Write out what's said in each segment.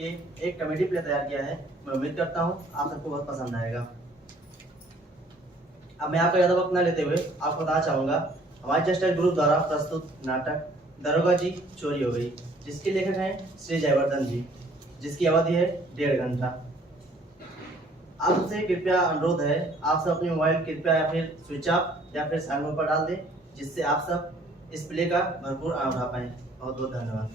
लिए एक comedy play तैयार किया है। मैं उम्मीद करता हूँ आप सबको बहुत पसंद आएगा। अब मैं आपका ज़्यादा वक्त न लेते हुए आपको बताना चाहूँगा, हमारे जस्ट ग्रुप द्वारा प्रस्तुत नाटक दरोगा जी चोरी हो गई, जिसके लेखक हैं श्री जयवर्धन जी, जिसकी अवधि है 1.5 घंटा। आप सबसे कृपया अनुरोध है, आप सब अपने मोबाइल कृपया या फिर स्विच ऑफ या फिर साइलेंट मोड पर डाल दें, जिससे आप सब इस प्ले का भरपूर आनंद उठा पाएं। बहुत बहुत धन्यवाद।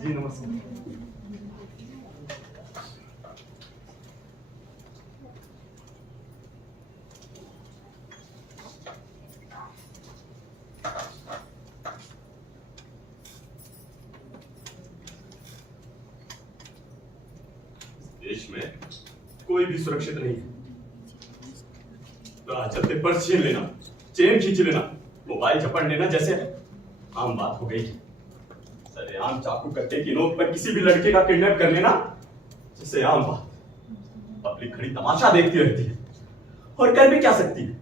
जी नमस्ते। देश में कोई भी सुरक्षित नहीं है। तो चलते पर्स छीन लेना, चेन खींच लेना, मोबाइल झपट लेना जैसे आम बात हो गई। सरेआम चाकू कट्टे की नोक पर किसी भी लड़के का किडनैप कर लेना जैसे आम बात। पब्लिक खड़ी तमाशा देखती रहती है और कर भी क्या सकती है।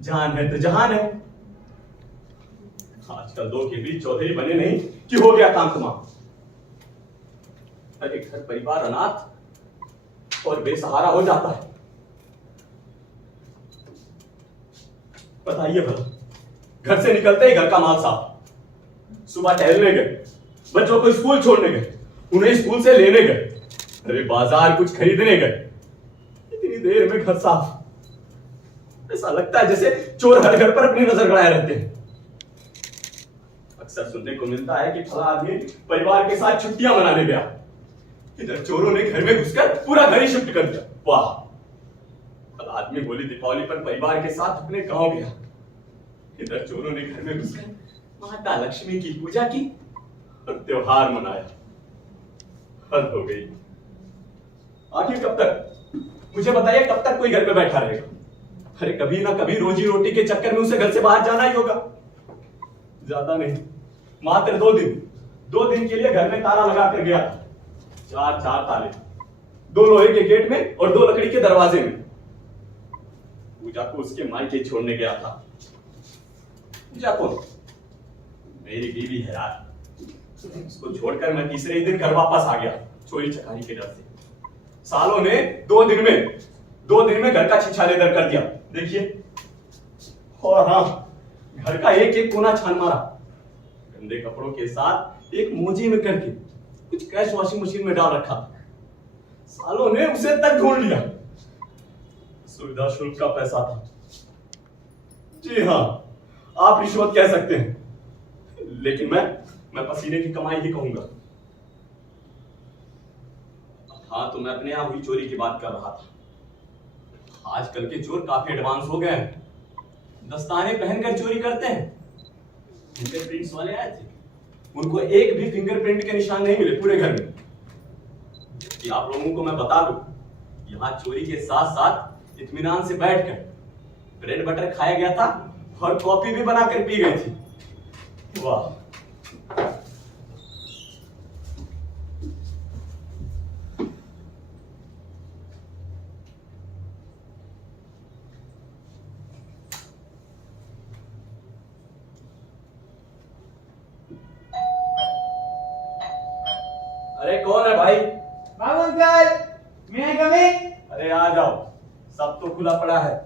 जान है तो जहान है। आजकल दो के बीच चौधरी बने नहीं कि हो गया काम तमाम। अरे घर परिवार अनाथ और बेसहारा हो जाता है। बताइए भला, घर से निकलते ही घर का माल साफ, सुबह टहलने गए, बच्चों को स्कूल छोड़ने गए, उन्हें स्कूल से लेने गए, अरे बाजार कुछ खरीदने गए, इतनी देर में घर साफ। ऐसा लगता है जैसे चोर हर घर पर अपनी नजर गड़ाए रहते हैं। अक्सर सुनने को मिलता है कि फला आदमी परिवार के साथ छुट्टियां मनाने गया, इधर चोरों ने घर में घुसकर पूरा घर ही शिफ्ट कर दिया। वाह। कल आदमी बोली दीपावली पर परिवार के साथ अपने गांव गया, इधर चोरों ने घर में घुसकर माता लक्ष्मी की पूजा की और त्योहार मनाया। हद हो गई। आखिर कब तक, मुझे बताइए, कब तक कोई घर पे बैठा रहेगा? अरे कभी ना कभी रोजी रोटी के चक्कर में उसे घर से बाहर जाना ही होगा। ज्यादा नहीं, मात्र 2 दिन के लिए घर में ताला लगा कर गया। चार ताले, 2 लोहे के गेट में और 2 लकड़ी के दरवाजे में। पूजा को उसके मायके छोड़ने गया था। पूजा को मेरी बीवी है यार, उसको छोड़कर मैं तीसरे ही दिन घर वापस आ गया, चोरी चकारी के डर से। सालों ने 2 दिन में घर का छीछा लेदर कर दिया, देखिए। और हाँ, घर का एक एक कोना छान मारा, गंदे कपड़ों के साथ एक मोजे में करके कुछ कैश वॉशिंग मशीन में डाल रखा। सालों ने उसे तक ढूंढ लिया। सुविधा शुल्क का पैसा था। जी हाँ, आप रिश्वत कह सकते हैं, लेकिन मैं पसीने की कमाई ही कहूंगा। हाँ, तो मैं अपने यहां हुई चोरी की बात कर रहा था। आजकल के चोर काफी एडवांस हो गए हैं, दस्ताने पहनकर चोरी करते हैं। फिंगरप्रिंट्स वाले आए थे, उनको एक भी फिंगरप्रिंट के निशान नहीं मिले पूरे घर में। कि आप लोगों को मैं बता दूं, यहाँ चोरी के साथ साथ इत्मीनान से बैठकर ब्रेड बटर खाया गया था और कॉफी भी बनाकर पी गई थी। वाह। अरे कौन है भाई? बाबू uncle, may I come in? अरे आ जाओ, सब तो खुला पड़ा है।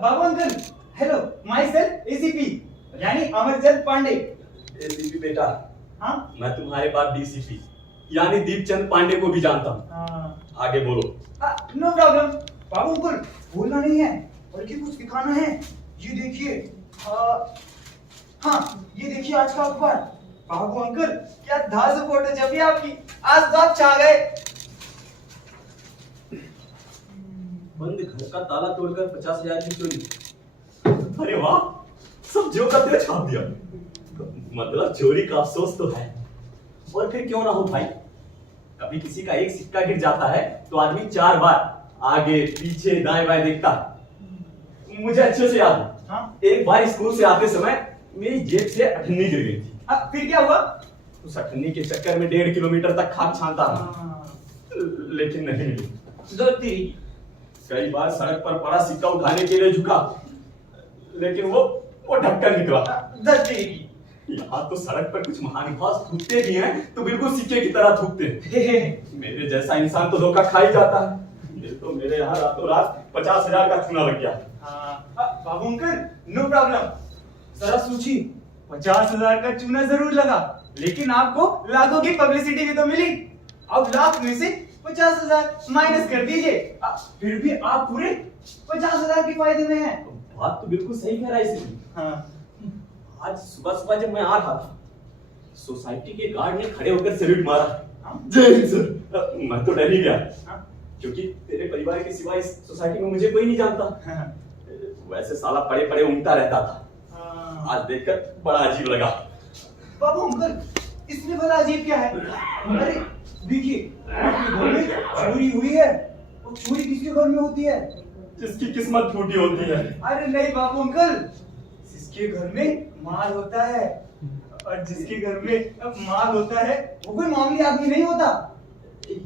बाबू uncle, hello, my self ACP यानी अमरचंद पांडे। एसीपी बेटा, हाँ, मैं तुम्हारे बाद डीसीपी यानी दीपचंद पांडे को भी जानता हूँ। आगे बोलो। No problem. बाबू अंकल, बोलना नहीं है बल्कि कुछ दिखाना है। ये देखिए, हाँ ये देखिए आज का अखबार। बाबू अंकल, क्या धांसू फोटो छपी आपकी, आज तो आप छा गए। बंद घर का ताला तोड़कर 50,000 की चोरी। अरे वाह, सब जो का तेरे छाप दिया। मतलब चोरी का अफसोस तो है, और फिर क्यों ना हो भाई, कभी किसी का एक सिक्का गिर जाता है तो आदमी 4 बार आगे पीछे दाएं बाएं देखता है। मुझे अच्छे से याद है, हाँ? एक बार स्कूल से आते समय मेरी जेब से अठन्नी गिर गई थी। फिर क्या हुआ? उस अठन्नी के चक्कर में 1.5 किलोमीटर तक खाक छानता रहा, लेकिन नहीं मिली। जरूरत तेरी। कई बार सड़क पर पड़ा सिक्का उठाने के लिए झुका, लेकिन वो ढक्कन निकला। जरूरत तेरी। यहाँ तो सड़क पर कुछ महानुभाव थूकते भी हैं तो बिल्कुल सिक्के की तरह थूकते हैं। मेरे जैसा इंसान तो धोखा खा ही जाता है। तो मेरे यहाँ रातों रात 50,000 का चूना लग गया। बाबू अंकल, नो प्रॉब्लम। जरा सोचिए, 50,000 का चूना जरूर लगा, लेकिन आपको लाखों की पब्लिसिटी भी तो मिली। अब लाख में से 50,000 माइनस कर दीजिए, फिर भी आप पूरे 50,000 के फायदे में हैं। बात तो बिल्कुल सही कह रहा है इसलिए। हाँ। आज सुबह सुबह जब मैं आ रहा था, सोसाइटी के गार्ड ने खड़े होकर सैल्यूट मारा। हाँ? जय हिंद सर। मैं तो डर ही गया, हाँ? क्योंकि तेरे परिवार के सिवा इस सोसाइटी में मुझे कोई नहीं जानता। हाँ। वैसे साला पड़े पड़े उंगता रहता था। आज देखकर बड़ा अजीब लगा। बाबू अंकल, इसमें बड़ा अजीब क्या है? अरे देखिए, आपके घर में चोरी हुई है, और चोरी किसके घर में होती है? जिसकी किस्मत फूटी होती है। अरे नहीं बाबू अंकल, जिसके घर में माल होता है, और जिसके घर में माल होता है वो कोई मामूली आदमी नहीं होता।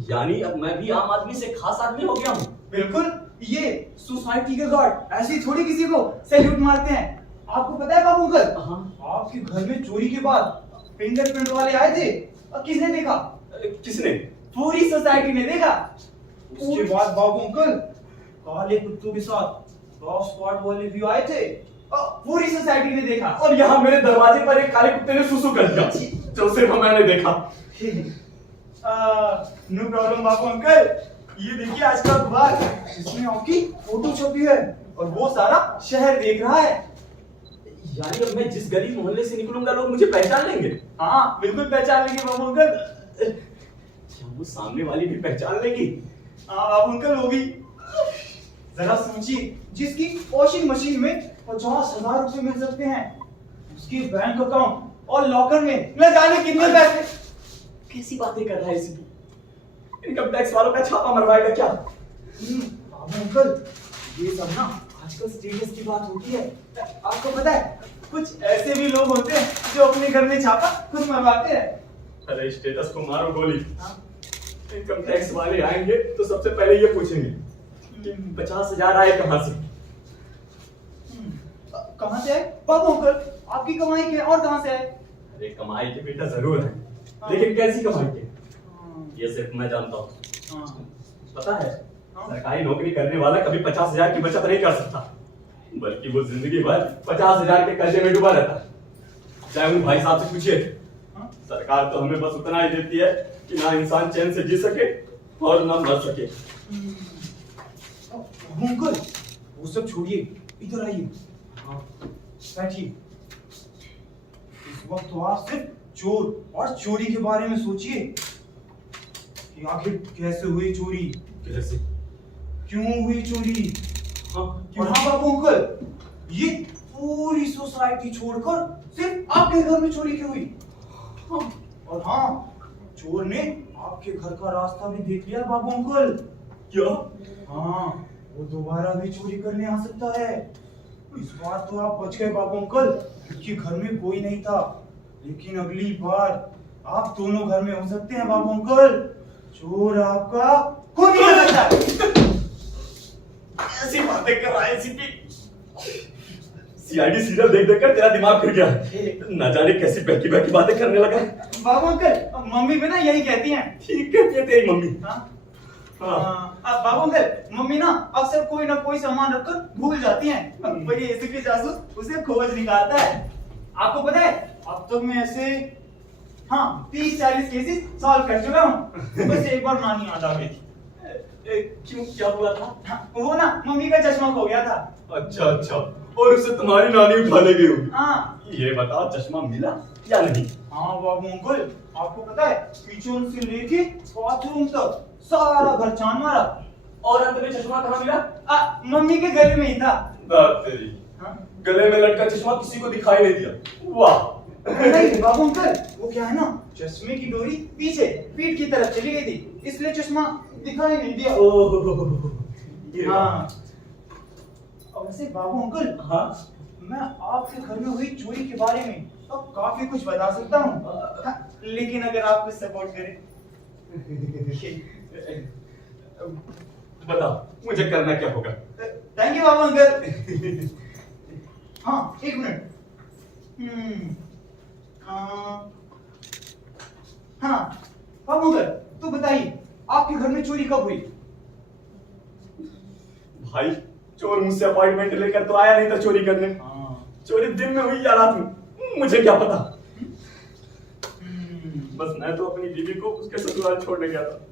यानी अब मैं भी आम आदमी से खास आदमी हो गया हूँ। बिल्कुल, ये सोसाइटी के गार्ड ऐसे ही थोड़ी किसी को सैल्यूट मारते हैं। आपको पता है बाबू अंकल, आपके घर में चोरी के बाद फिंगरप्रिंट वाले आए थे, और किसने देखा? किसने? पूरी सोसाइटी ने देखा। उसके बाद बाबू अंकल, काले कुत्तों के साथ डॉग स्क्वाड वाले भी आए थे, और पूरी सोसाइटी ने देखा। और यहाँ मेरे दरवाजे पर एक काले कुत्ते ने सुसु कर दिया, जो सिर्फ मैंने देखा। नो प्रॉब्लम बाबू अंकल, ये देखिए आज का अखबार, जिसमें आपकी फोटो छपी है, और वो सारा शहर देख रहा है। यानी अब मैं जिस गली मोहल्ले से निकलूंगा लोग मुझे पहचान लेंगे। हाँ बिल्कुल पहचान लेंगे बाबू अंकल। क्या वो सामने वाली भी पहचान लेगी? हाँ बाबू अंकल, वो भी। जरा सोचिए, जिसकी वॉशिंग मशीन में 50,000 रुपए मिल सकते हैं, उसके बैंक अकाउंट और लॉकर में न जाने कितने पैसे। कैसी बातें कर रहा है इसी? इनकम टैक्स वालों का छापा मरवाएगा क्या? बाबू अंकल, ये सब ना आजकल स्टेटस की बात होती है। आपको पता है, कुछ ऐसे भी लोग होते हैं जो अपने घर में छापा खुद मरवाते हैं। अरे स्टेटस को मारो गोली। हाँ? इनकम टैक्स वाले आएंगे तो सबसे पहले ये पूछेंगे 50,000 आए कहाँ से? कहाँ से आए? बाबू अंकल, आपकी कमाई के और कहाँ से आए? अरे कमाई के बेटा जरूर है, लेकिन कैसी कमाई के? ये सिर्फ मैं जानता हूँ। पता है, सरकारी नौकरी करने वाला कभी 50,000 की बचत नहीं कर सकता, बल्कि वो जिंदगी भर 50,000 के कर्जे में डूबा रहता है। चाहे उन भाई साहब से पूछिए, सरकार तो हमें बस उतना ही देती है कि ना इंसान चैन से जी सके और ना मर सके। अंकल, वो सब छोड़िए, इधर आइए। बैठिए। इस वक्त तो आप सिर्फ चोर और चोरी के बारे में सोचिए कि आखिर कैसे हुई चोरी, कैसे, क्यों हुई चोरी। हाँ, और हाँ बाबू अंकल, ये पूरी सोसाइटी छोड़कर सिर्फ आपके घर में चोरी क्यों हुई। और हाँ, चोर ने आपके घर का रास्ता भी देख लिया बाबू अंकल। क्या? हाँ, वो दोबारा भी चोरी करने आ सकता है। इस बार तो आप बच गए बाबू अंकल, क्योंकि घर में कोई नहीं था, लेकिन अगली बार आप दोनों घर में हो सकते हैं बाबू अंकल। चोर आपका खुद ही हो सकता है। ऐसी बातें कर रहा है सीआईडी सीरियल देख देख कर तेरा दिमाग फिर गया, न जाने कैसी बहकी बहकी बातें करने लगा। बाबू अंकल, मम्मी भी ना यही कहती हैं। ठीक कहती है तेरी मम्मी। बाबू अंकल, मम्मी ना अक्सर कोई ना कोई सामान रखकर भूल जाती हैं, पर ये एसीपी जासूस उसे खोज निकालता है। आपको पता है, अब तक मैं ऐसे 30-40 केसेस सॉल्व कर चुका हूँ। बस एक बार नानी याद आ गई थी। क्यों, क्या हुआ था? वो ना मम्मी का चश्मा खो गया था। अच्छा, और उसे तुम्हारी नानी उठा ले गई होगी। हाँ। ये बताओ, चश्मा मिला या नहीं? हाँ बाबू अंकल, आपको पता है, किचन से लेके बाथरूम तक सारा घर छान मारा, और अंत में चश्मा कहाँ मिला? मम्मी के गले में ही था। बात तेरी, गले में लटका चश्मा किसी को दिखाई नहीं दिया। वाह, नहीं बाबू अंकल, वो क्या है ना, चश्मे की डोरी पीछे पीठ की तरफ चली गई थी, इसलिए चश्मा दिखाई नहीं दिया। हाँ। और वैसे बाबू अंकल, हाँ मैं आपके घर में हुई चोरी के बारे में तो काफी कुछ बता सकता हूँ, लेकिन अगर आप कुछ सपोर्ट करें। बताओ मुझे करना क्या होगा? Thank you Babu uncle. हाँ एक मिनट। हाँ बाबू अंकल, तो बताइए आपके घर में चोरी कब हुई? भाई चोर मुझसे अपॉइंटमेंट लेकर तो आया नहीं था चोरी करने। चोरी दिन में हुई या रात में मुझे क्या पता। बस मैं तो अपनी बीवी को उसके ससुराल छोड़ने गया था,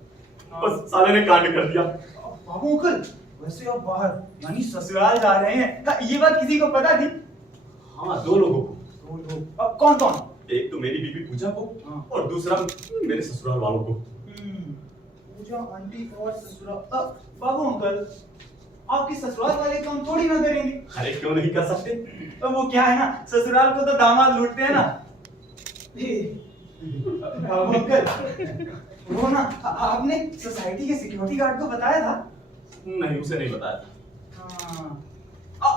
बस साले ने कांड कर दिया। बाबू अंकल, वैसे आप बाहर यानी ससुराल जा रहे हैं, ये बात किसी को पता थी? हाँ, 2 लोगों को। 2 लोग? अब कौन कौन? एक तो मेरी बीवी पूजा को, हाँ। और दूसरा मेरे ससुराल वालों को। पूजा आंटी और ससुराल। बाबू अंकल, आपके ससुराल वाले काम थोड़ी ना करेंगे। अरे क्यों नहीं कर सकते? तो वो क्या है ना, ससुराल को तो दामाद लूटते हैं ना। बाबू अंकल, वो ना आपने सोसाइटी के सिक्योरिटी गार्ड को बताया था? नहीं, उसे नहीं बताया।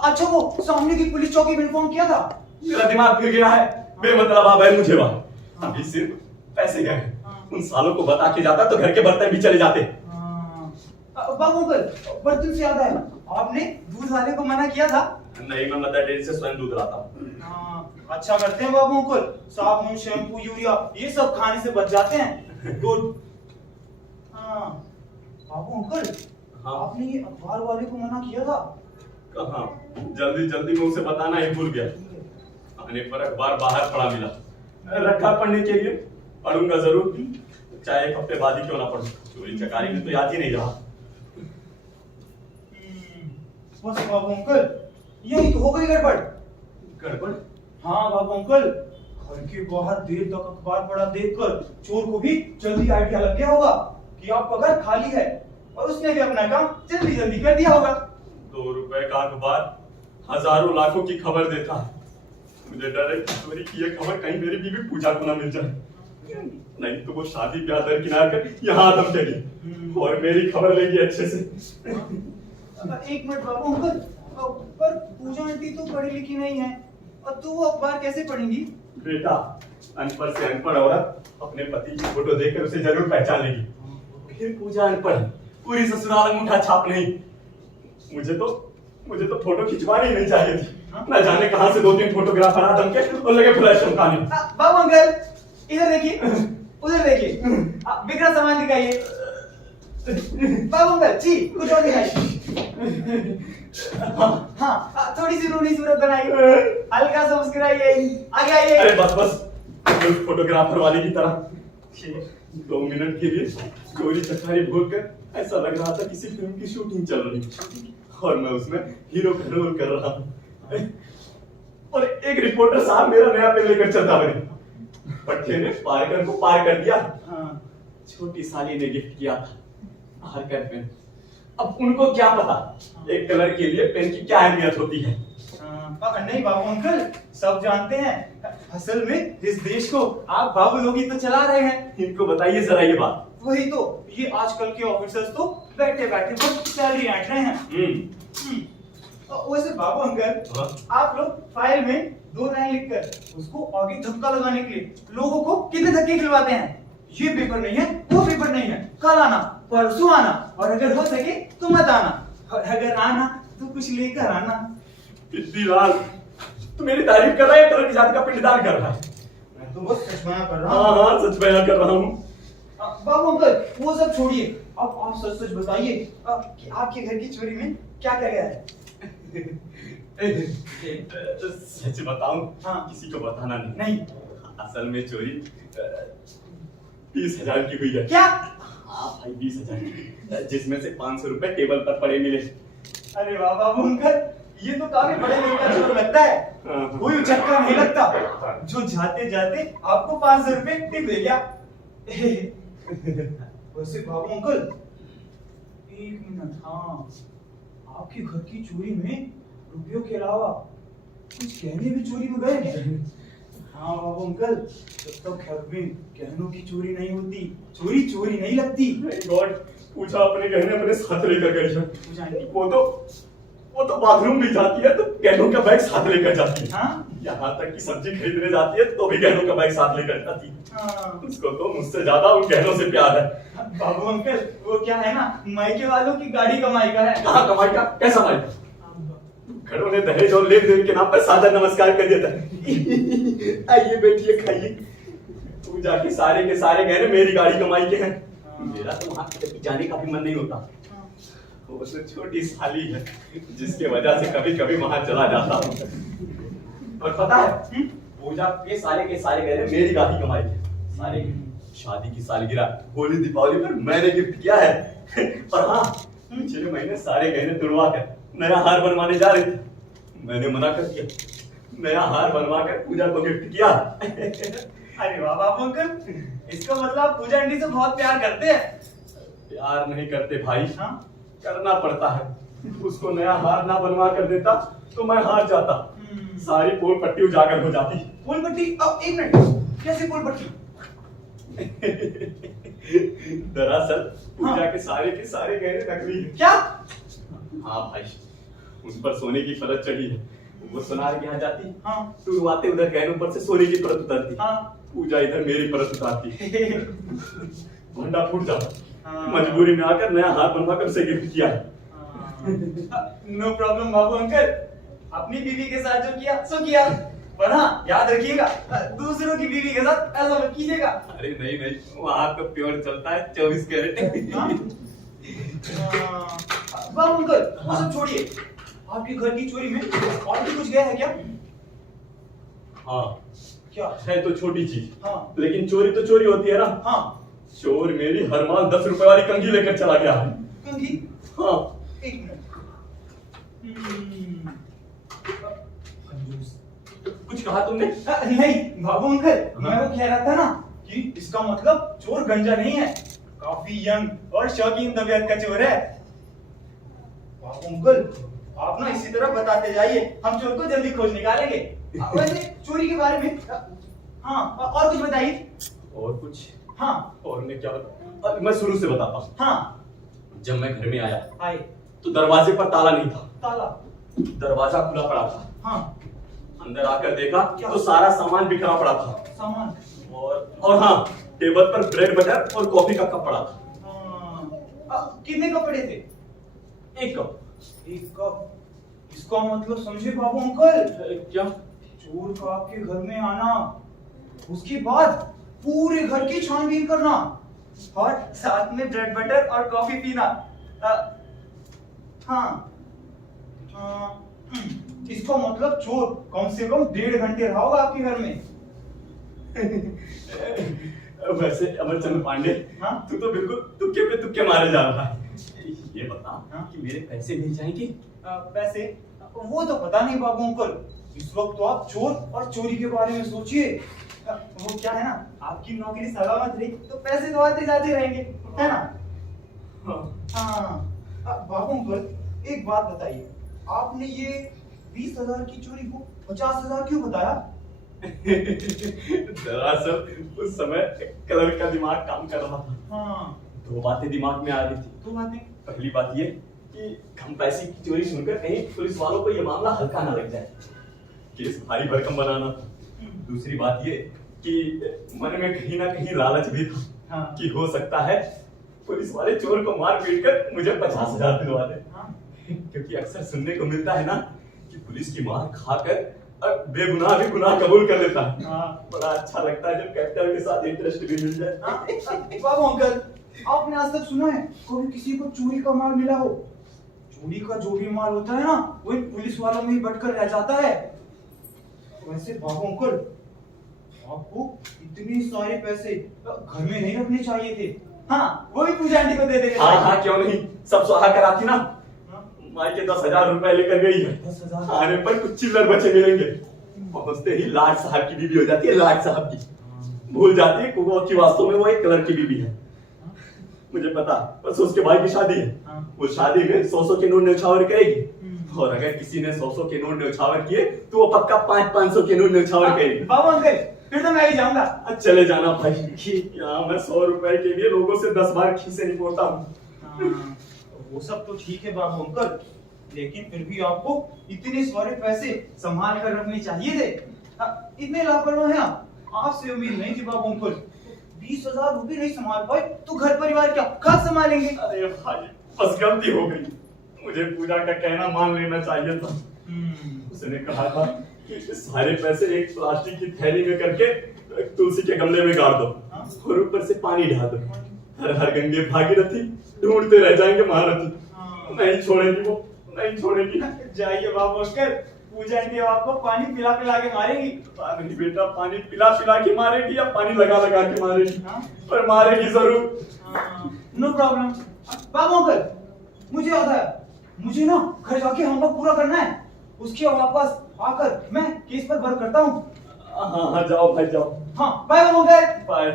अच्छा, वो सामने की पुलिस चौकी में इन्फॉर्म किया था? मेरा दिमाग फिर गया है, बेमतलब आ गए मुझे वहां। अभी सिर्फ पैसे गए, उन सालों को बता के जाता तो घर के बर्तन भी चले जाते। बाबू अंकल, बर्तन से याद आया, आपने दूध वाले को मना किया था? नहीं, मैं मदर डेयरी से स्वयं दूध लाता हूँ। अच्छा करते हैं बाबू अंकल, साबुन, शैम्पू, यूरिया ये सब खाने से बच जाते हैं। गुड। बाबू अंकल, आपने ये अखबार वाले को मना किया था? कहाँ, जल्दी जल्दी में उसे बताना ही भूल गया। आने पर अखबार बाहर पड़ा मिला, रखा पढ़ने के लिए, पढ़ूंगा जरूर, चाहे 1 हफ्ते बाद ही क्यों ना पढ़ूं। चोरी चकारी में तो याद ही नहीं रहा। बस बाबू अंकल, यही तो हो गई गड़बड़। गड़बड़? हाँ बाबू अंकल, घर के बाहर देर तक अखबार पड़ा देखकर चोर को भी जल्दी आइडिया लग गया होगा कि आपका घर खाली है, और उसने भी अपना काम जल्दी जल्दी कर दिया होगा। 2 रुपए का अखबार हजारों लाखों की खबर देता है। मुझे डर है कि चोरी की ये खबर कहीं मेरी बीवी पूजा को ना मिल जाए, नहीं तो वो शादी ब्याह दरकिनार कर यहाँ आदम चली और मेरी खबर लेगी अच्छे से। एक मिनट बाबू अंकल, पर पूजा आंटी तो पढ़ी लिखी नहीं है, और तो वो अखबार कैसे पढ़ेंगी? बेटा, अनपढ़ से अनपढ़ औरत अपने पति की फोटो देखकर उसे जरूर पहचान लेगी। फिर पूजा अनपढ़, पूरी ससुराल अंगूठा छाप नहीं। मुझे तो फोटो खिंचवानी ही नहीं चाहिए थी। न जाने कहां से 2-3 फोटोग्राफर आ जम के और लगे फ्लैश चमकाने। बाबू अंकल, इधर देखिए, उधर देखिए, बिगड़ा सामान दिखाइए। बाबू अंकल जी, कुछ और दिखाइए। हाँ, थोड़ी सी रूनी सूरत बनाइए, हल्का सा मुस्कुराइए, आगे आइए। अरे बस फोटोग्राफर वाले की तरह 2 मिनट के लिए चोरी चकारी भूलकर ऐसा लग रहा था किसी फिल्म की शूटिंग चल रही और मैं उसमें हीरो का रोल कर रहा हूँ। और एक रिपोर्टर साहब मेरा नया पेन लेकर चलता बने। पट्टे ने पारकर को पार कर दिया। छोटी साली ने गिफ्ट किया था पारकर पेन। अब उनको क्या पता एक कलर के लिए पेन की क्या अहमियत होती है। नहीं बाबू अंकल, सब जानते हैं। असल में इस देश को आप बाबू लोग ही तो चला रहे हैं। इनको बताइए जरा ये बात। वही तो, ये आजकल के ऑफिसर्स तो बैठे बैठे बस सैलरी ऐंठ रहे हैं। वैसे बाबू अंकल, आप लोग फाइल में 2 लाइन लिखकर उसको आगे धक्का लगाने के लिए लोगों को कितने धक्के खिलवाते हैं? ये पेपर नहीं है, वो पेपर नहीं है, कल आना, परसों आना, और अगर हो सके तो मत आना, और अगर आना तो कुछ लेकर आना। लाल, तू मेरी तारीफ कर रहा है, कलर की जाति का पिंडदान कर रहा है? मैं तो बस सच बयां कर रहा हूँ। हाँ, सच बयां कर रहा हूँ। बाबू अंकल, वो सब छोड़िए, अब आप सच सच बताइए कि आपके घर की चोरी में क्या क्या गया है? सच बताऊं? हाँ। किसी को बताना नहीं। नहीं। असल में चोरी 20,000 की हुई है। क्या? हाँ भाई, 20,000, जिसमें से 500 रुपए टेबल पर पड़े मिले। अरे वाह बाबू अंकल, ये तो काफी बड़े दिल का चोर लगता है। कोई उचक्का नहीं लगता जो जाते जाते आपको 500 रुपए टिप दे गया। वैसे बाबू अंकल, 1 मिनट, हाँ, आपके घर की चोरी में रुपयों के अलावा कुछ गहने भी चोरी में गए? हाँ बाबू अंकल, जब तक घर में गहनों की चोरी नहीं होती, चोरी चोरी नहीं लगती। गॉड, पूजा अपने गहने अपने साथ लेकर गई है। पूजा आंटी। वो तो बाथरूम भी जाती है तो गहनों का बैग साथ लेकर जाती है। हाँ? यहाँ तक कि सब्जी खरीदने जाती है तो भी गहनों का बैग साथ लेकर जाती है। हाँ। उसको तो मुझसे ज्यादा उन गहनों से प्यार है। बाबू अंकल, वो क्या है ना, मायके वालों की गाड़ी कमाई का है। कहाँ कमाई का, कैसा माई का? घरों ने दहेज और लेन देन के नाम पर सादा नमस्कार कर दिया था। आइए बैठिए खाइए। पूजा के सारे गहने मेरी गाड़ी कमाई के हैं। मेरा तो वहां कभी जाने का भी मन नहीं होता। वो तो छोटी साली है जिसके वजह से कभी कभी वहां चला जाता हूँ। और पता है, पूजा के सारे गहने मेरी गाड़ी कमाई के सारे। शादी की सालगिरह, होली, दीपावली पर मैंने गिफ्ट किया है। पर हाँ, पिछले महीने सारे गहने तुड़वा कर नया हार बनवाने जा रहे थे। मैंने मना कर दिया। नया हार बनवा कर पूजा को गिफ्ट किया। अरे वाह बाबू अंकल, इसका मतलब आप पूजा आंटी से बहुत प्यार करते हैं। प्यार नहीं करते भाई, हाँ? करना पड़ता है। उसको नया हार ना बनवा कर देता तो मैं हार जाता। सारी पोल पट्टी उजागर हो जाती। पोल पट्टी? अब एक मिनट, कैसे पोल पट्टी? दरअसल पूजा के सारे गहने नकली हैं। क्या? हाँ भाई, उस पर सोने की परत चढ़ी है। वो सुनार के यहाँ जाती, हाँ। तुड़वाते उधर गहनों पर से सोने की परत उतरती। हाँ। पूजा इधर मेरी परत उतारती। भंडा फूट जाता। हाँ। मजबूरी में आकर नया हार बनवा कर उसे गिफ्ट किया। नो प्रॉब्लम बाबू अंकल, अपनी बीवी के साथ जो किया सो किया, पर हाँ याद रखिएगा, दूसरों की बीवी के साथ ऐसा मत कीजिएगा। अरे नहीं, वहाँ तो प्योर चलता है 24 कैरेट। हाँ? बाबू अंकल, वो सब छोड़िए, आपके घर की चोरी में और भी कुछ गया है क्या? हाँ, क्या? है तो छोटी चीज, हाँ। लेकिन चोरी तो चोरी होती है ना। हाँ। चोर मेरी हर माल 10 रुपए वाली कंघी लेकर चला गया है। कंघी? हाँ। एक मिनट। कंजूस। कुछ कहा तुमने? नहीं बाबू अंकल, मैं वो कह रहा था ना कि इसका मतलब चोर गंजा नहीं है, काफी यंग और शौकीन तबीयत का चोर है। बाबू अंकल, आप ना इसी तरह बताते जाइए, हम चोर को जल्दी खोज निकालेंगे। वैसे चोरी के बारे में हाँ, और कुछ बताइए। और कुछ? हाँ। और मैं क्या बताऊं? मैं शुरू से बताता हूँ। हाँ। जब मैं घर में आया आए तो दरवाजे पर ताला नहीं था। ताला? दरवाजा खुला पड़ा था। हाँ। अंदर आकर देखा क्या? तो सारा सामान बिखरा पड़ा था। सामान? और हाँ, टेबल पर ब्रेड बटर और कॉफी का कप पड़ा था। कितने कप पड़े थे? एक कप। एक कप? इसका मतलब समझे बाबू अंकल, क्या? चोर का आपके घर में आना, उसके बाद पूरे घर की छानबीन करना और साथ में ब्रेड बटर और कॉफी पीना। हाँ। इसका मतलब चोर कम से कम 1.5 घंटे रहा होगा आपके घर में। वैसे अमरचंद पांडे, हाँ? तू तो बिल्कुल तुक्के पे तुक्के मारे जा रहा है। ये बता, हाँ? कि मेरे पैसे मिल जाएंगे? पैसे? वो तो पता नहीं बाबू अंकल, इस वक्त तो आप चोर और चोरी के बारे में सोचिए। वो क्या है ना, आपकी नौकरी सलामत रही तो पैसे तो आते जाते रहेंगे, है ना? हाँ। बाबू अंकल, एक बात बताइए, आपने ये 20,000 की चोरी को 50,000 क्यों बताया? दरअसल उस समय कलर का दिमाग काम कर रहा था। हाँ। 2 बातें दिमाग में आ रही थी। 2 बातें? पहली बात ये कि कम पैसे की चोरी सुनकर कहीं पुलिस वालों को ये मामला हल्का ना लग जाए, केस भारी भरकम बनाना था। दूसरी बात ये कि मन में कहीं ना कहीं लालच भी था। हाँ। कि हो सकता है पुलिस वाले चोर को मार पीट कर मुझे 50,000 दिलवा दे। हाँ। क्योंकि अक्सर सुनने को मिलता है ना कि पुलिस की मार खाकर बेगुनाह भी गुनाह कबूल कर लेता है। हाँ। बड़ा अच्छा लगता है जब कैपिटल के साथ इंटरेस्ट भी मिल जाए। बाबू अंकल, आपने आज तक सुना है कभी किसी को चोरी का माल मिला हो? चोरी का जो भी माल होता है ना, वो इन पुलिस वालों में ही बटकर रह जाता है। वैसे बाबू अंकल, आपको इतने सारे पैसे घर में नहीं रखने चाहिए थे। हाँ, वो भी पूजा आंटी को दे देंगे। हाँ, क्यों नहीं, सब स्वाहा कराती ना। माई के 10,000 रुपए लेकर गई है। 10,000? आने पर कुछ चिल्लर बचे मिलेंगे। पहुंचते ही लाट साहब की बीवी हो जाती है। लाट साहब की भूल जाती है कि वास्तव में वो एक कलर की बीवी है। मुझे पता, बस उसके भाई की शादी है। वो शादी में 100 के नोट न्यौछावर करेगी, और अगर किसी ने 100 के नोट न्यौछावर किए तो वो पक्का 500 के नोट न्यौछावर करेगी। बाबू अंकल, फिर तो मैं ही जाऊंगा। अब चले जाना भाई, यहाँ मैं 100 रुपए के लिए लोगों से 10 बार खीसे नहीं पोता हूँ। हाँ, वो सब तो ठीक है बाबू अंकल, लेकिन फिर भी आपको इतने सारे पैसे संभाल कर रखने चाहिए थे। इतने लापरवाह हैं आप, आपसे उम्मीद नहीं थी बाबू अंकल। 20,000 रुपए नहीं संभाल पाए तो घर परिवार क्या कब संभालेंगे? अरे भाई बस गलती हो गई, मुझे पूजा का कहना मान लेना चाहिए था। उसने कहा था कि सारे पैसे एक प्लास्टिक की थैली में करके तुलसी के गमले में गाड़ दो और ऊपर से पानी डाल दो। हर हर गंगे भागीरथी ढूंढते रह जाएंगे महारथी। नहीं छोड़ेगी वो, नहीं छोड़ेगी। जाइए बाबू अंकल, पूजा आंटी आपको पानी पिला पिला के मारेगी। नहीं बेटा, पानी पिला पिला के मारेगी या पानी लगा लगा के मारेगी, पर मारेगी जरूर। No problem. बाबू अंकल, मुझे याद है, मुझे ना घर जाके होमवर्क पूरा करना है, उसके वापस आकर मैं केस पर वर्क करता हूँ। हाँ हाँ जाओ भाई जाओ। हाँ बाय बाबू अंकल। बाय।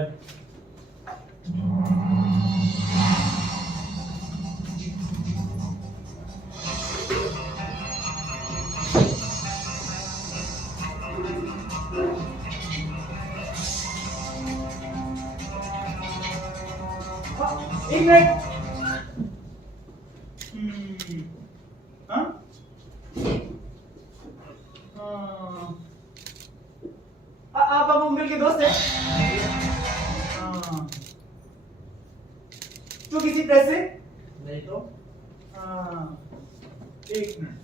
एक मिनट। हाँ? आप बाबू अंकल के दोस्त हैं? हाँ। तो किसी प्रेस से? नहीं तो एक मिनट।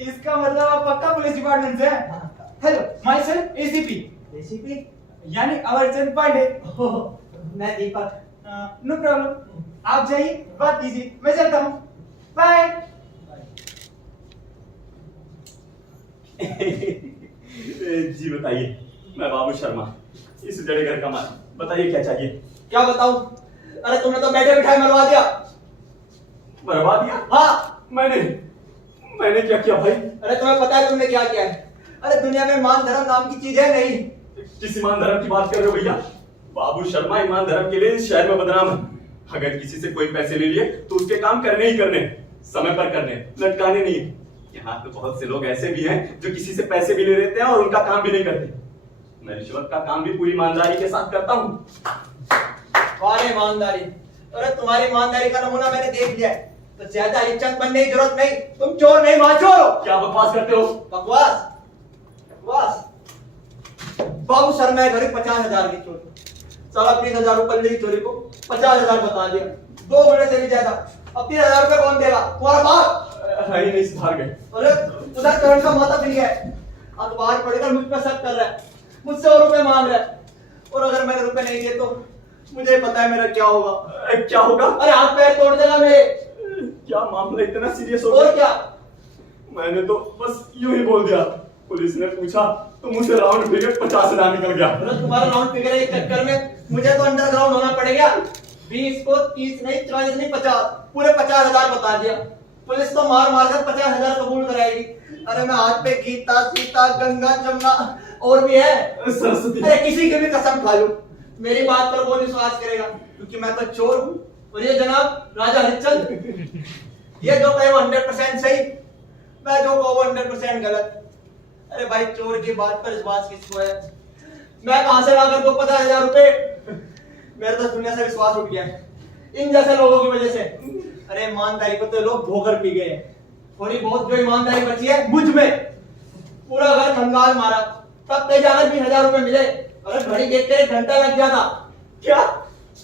इसका मतलब आप पक्का पुलिस डिपार्टमेंट से हैं? Hello, my self ACP. ACP? यानी अमरचंद पांडे। मैं दीपक। नो प्रॉब्लम, आप जाइए, बात कीजिए, मैं चलता हूँ। बाय। जी बताइए, मैं बाबू शर्मा, इस जड़े घर का मालिक। बताइए क्या चाहिए? क्या बताऊं? अरे तुमने तो बैठे बिठाए मरवा दिया। मरवा दिया? हाँ। मैंने क्या किया भाई? अरे तुम्हें पता है तुमने क्या किया है? अरे दुनिया में मान धर्म नाम की चीज है नहीं। किस ईमान धर्म की बात कर रहे हो भैया? बाबू शर्मा ईमान धर्म के लिए इस शहर में बदनाम है। अगर किसी से कोई पैसे ले लिए तो उसके काम करने ही करने, समय पर करने, लटकाने नहीं। यहाँ तो बहुत से लोग ऐसे भी हैं जो किसी से पैसे भी ले लेते हैं और उनका काम भी नहीं करते। मैं रिश्वत का काम भी पूरी ईमानदारी के साथ करता हूँ। और ईमानदारी? अरे तुम्हारी ईमानदारी का नमूना मैंने देख लिया है, तो ज्यादा हरिचंद बनने की जरूरत नहीं। तुम चोर नहीं, मां चोर हो। क्या बकवास करते हो? बकवास? बकवास? बाबू शर्मा है घड़ी 50,000 की चोरी, 20,000 रुपए की चोरी को 50,000 बता दिया। 2 महीने से भी ज्यादा। अब 3,000 रुपए कौन देगा? तुम्हारा बाप। है ही नहीं, सुधार गए। अरे उधर करण का माता फिर गया है, अखबार पढ़कर मुझ पर शक कर रहा है, मुझसे और रुपए मांग रहा है। और अगर मैंने रुपए नहीं दिए तो मुझे पता है मेरा क्या होगा। क्या होगा? अरे हाथ पैर तोड़ देगा मेरे। क्या मामला इतना सीरियस हो और गया? क्या? मैंने तो बस यूं ही बोल दिया। पुलिस ने पूछा तो मुझसे राउंड फिगर 50,000 निकल गया। अरे तुम्हारा राउंड फिगर के चक्कर में मुझे तो अंडरग्राउंड होना पड़ेगा। 20 को 30 नहीं, 40 नहीं, 50, पूरे 50,000 बता दिया। पुलिस तो मार मार कर 50,000 कबूल कराएगी। अरे मैं हाथ पे गीता, सीता, गंगा, जमुना और भी है, सरस्वती। अरे किसी की भी कसम खा लूं, मेरी बात पर कौन विश्वास करेगा? क्योंकि मैं तो चोर हूं और ये जनाब राजा हरिश्चंद्र। ये जो कहे वो 100% सही, मैं जो कहूं वो 100% गलत। अरे भाई चोर की बात पर विश्वास किसको है? मैं कहां से लाकर दो 50,000 रुपए? मेरा तो दुनिया से विश्वास उठ गया इन जैसे लोगों की वजह से। अरे ईमानदारी को तो लोग धोकर पी गए हैं। थोड़ी बहुत जो ईमानदारी बची है मुझ में, पूरा घर खंगाल मारा, तब पे जाकर 20,000 रुपए मिले। अरे घड़ी देख कर 1 घंटा लग गया था। क्या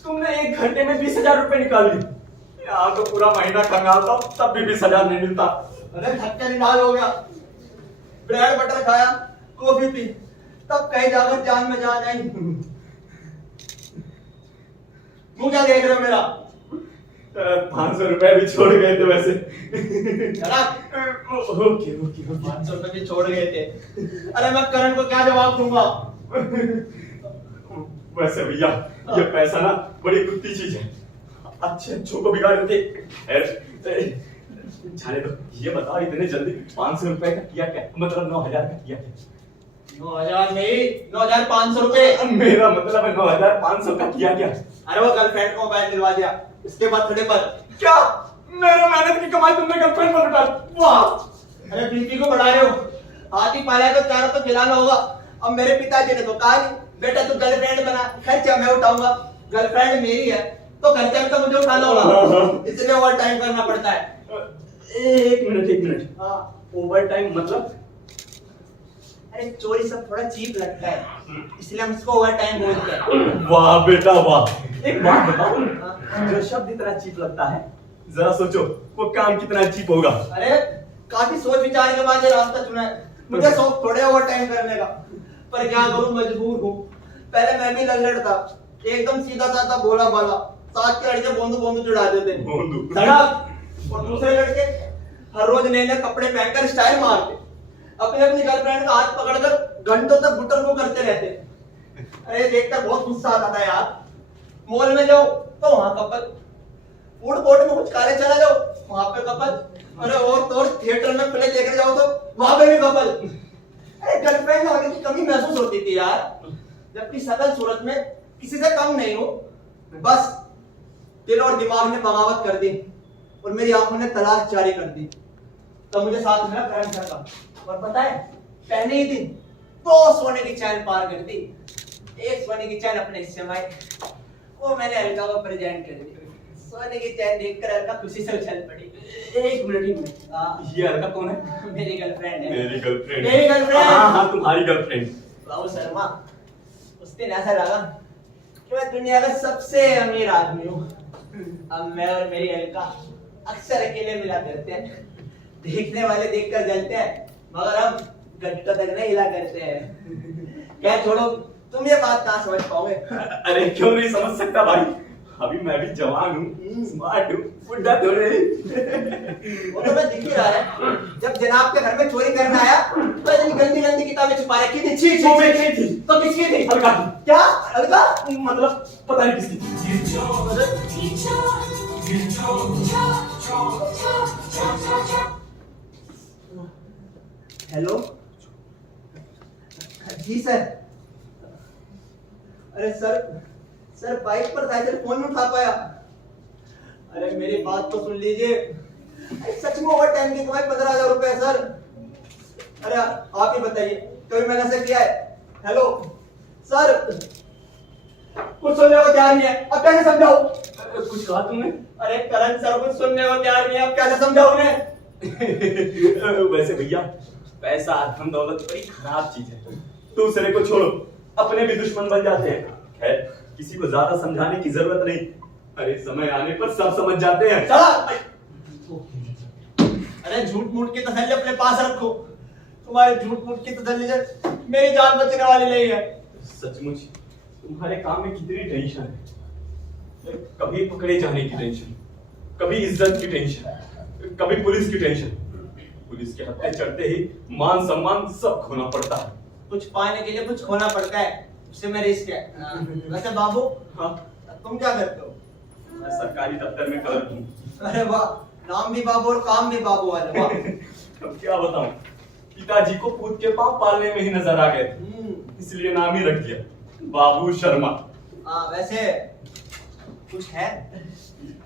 तुमने 1 घंटे में 20,000 रुपए निकाल लिए? यहाँ तो पूरा महीना खंगालता हूँ तब भी 20,000 नहीं मिलता। अरे धक्का निकाल हो गया, ब्रेड बटर खाया, कॉफी पी, तब कहीं जाकर जान में जान आई। मुंह क्या देख रहे हो मेरा? 500 रुपए भी छोड़ गए थे वैसे। ओके ओके 500 रुपए भी छोड़ गए थे। अरे मैं करण को क्या जवाब दूंगा? वैसे भैया ये पैसा ना बड़ी कुत्ती चीज है, अच्छे अच्छों को बिगाड़ देते। जाने दो, ये बताओ इतने जल्दी 500 रुपए का किया क्या? मतलब 9,000 का किया क्या? 9,000 नहीं, 9,500 रुपए। मेरा मतलब है 9,500 का किया क्या? अरे वो गर्लफ्रेंड को मोबाइल दिलवा दिया इसके बर्थडे पर। क्या मेरे मेहनत की कमाई तुमने गर्लफ्रेंड पर लुटा? वाह! अरे बीपी को बढ़ा रहे हो, हाथी पाला तो चारों तो खिलाना होगा। अब मेरे पिताजी ने तो कहा नहीं, बेटा तू गर्लफ्रेंड बना, खर्चा मैं उठाऊंगा। गर्लफ्रेंड मेरी है तो खर्चा भी तो मुझे उठाना होगा, इसलिए ओवर टाइम करना पड़ता है। एक मिनट हाँ, ओवर टाइम मतलब? अरे चोरी सब थोड़ा चीप लगता है, इसलिए हम इसको ओवर टाइम बोलते हैं। वाह बेटा वाह। एक बात बताओ, जो शब्द इतना चीप लगता है, जरा सोचो वो काम कितना चीप होगा। अरे काफी सोच विचार के बाद ये रास्ता चुना है। मुझे शौक थोड़े ओवर टाइम करने का, पर क्या करूं, मजबूर हूँ। पहले मैं भी लल्लड़ था, एकदम सीधा साधा भोला भाला, साथ के लड़के बोंदू बोंदू चढ़ा देते सड़क, और दूसरे लड़के हर रोज नए नए कपड़े पहनकर स्टाइल मारते, अपनी अपनी गर्लफ्रेंड का हाथ पकड़कर घंटों तक गुटर को करते रहते। अरे देखकर बहुत गुस्सा आता था यार। मॉल में जाओ तो वहां कपल, फूड कोर्ट में कुछ खाने चला जाओ वहां पे कपल, अरे और तो और थिएटर में प्ले देखने जाओ तो वहां पे भी कपल। अरे गर्लफ्रेंड होने की कमी महसूस होती थी यार, जबकि सकल सूरत में किसी से कम नहीं हो। बस दिल और दिमाग ने बगावत कर दी और मेरी आंखों ने तलाश जारी कर दी। तब मुझे साथ मिला करम सर का, और पता है पहले ही दिन 2 सोने की चैन पार कर दी। एक सोने की चैन अपने हिस्से में आई, वो मैंने अलका को प्रेजेंट कर दी। सोने की चैन देखकर अलका खुशी से उछल पड़ी। एक मिनट हाँ, ये अलका कौन है? मेरी गर्लफ्रेंड है। मेरी गर्लफ्रेंड। मेरी गर्लफ्रेंड। हाँ तुम्हारी गर्लफ्रेंड। बाबू शर्मा, उस दिन ऐसा लगा कि मैं दुनिया का सबसे अमीर आदमी हूँ। अब मैं और मेरी अलका अक्सर अकेले मिला करते हैं, देखने वाले देखकर जलते हैं, मगर हम गट्टा तक नहीं हिला करते हैं। क्या छोड़ो, तुम ये बात कहाँ समझ पाओगे? अरे क्यों नहीं समझ सकता भाई, अभी मैं भी जवान हूँ, स्मार्ट हूँ, बुढ़ा थोड़े। वो तो मैं दिख ही रहा है। जब जनाब के घर में चोरी करने आया तो इतनी गंदी गंदी किताबें छुपा रखी थी। छी छी वो छी। मेरी थी। तो किसकी थी? अलका की। क्या अलका? मतलब पता नहीं किसकी थी। हेलो जी सर। अरे सर बाइक पर था, सर फोन में उठा पाया। अरे मेरी बात तो सुन लीजिए, सच में ओवर टाइम की कमाई 15,000 रुपए है सर। अरे आप ही बताइए, कभी मैंने ऐसा किया है? हेलो सर, कुछ सुनने को तैयार नहीं है, अब कैसे समझाऊं? कुछ कहा तुमने? अरे करण सर कुछ सुनने को तैयार नहीं है, अब कैसे समझाऊं उन्हें? वैसे भैया, पैसा धन दौलत बड़ी खराब चीज है, दूसरे को छोड़ो, अपने भी दुश्मन बन जाते हैं। खैर किसी को ज्यादा समझाने की जरूरत नहीं, अरे समय आने पर सब समझ जाते हैं। अरे झूठ मूठ की तसल्ली अपने पास रखो, तुम्हारे झूठ मूठ की तसल्ली से मेरी जान बचने वाली नहीं है। सचमुच तुम्हारे काम में कितनी टेंशन है, कभी पकड़े जाने की टेंशन, कभी इज्जत की टेंशन, कभी पुलिस की टेंशन। पुलिस के हत्थे चढ़ते ही मान सम्मान सब खोना पड़ता है। कुछ पाने के लिए कुछ खोना पड़ता है, उससे में रिस्क है। वैसे बाबू, हाँ, तुम क्या करते हो? मैं सरकारी दफ्तर में क्लर्क हूँ। अरे वाह, नाम भी बाबू और काम भी बाबू वाले, वाह। अब क्या बताऊं, पिताजी को पूत के पांव पालने में ही नजर आ गए थे, इसलिए नाम ही रख दिया बाबू शर्मा। हाँ वैसे कुछ है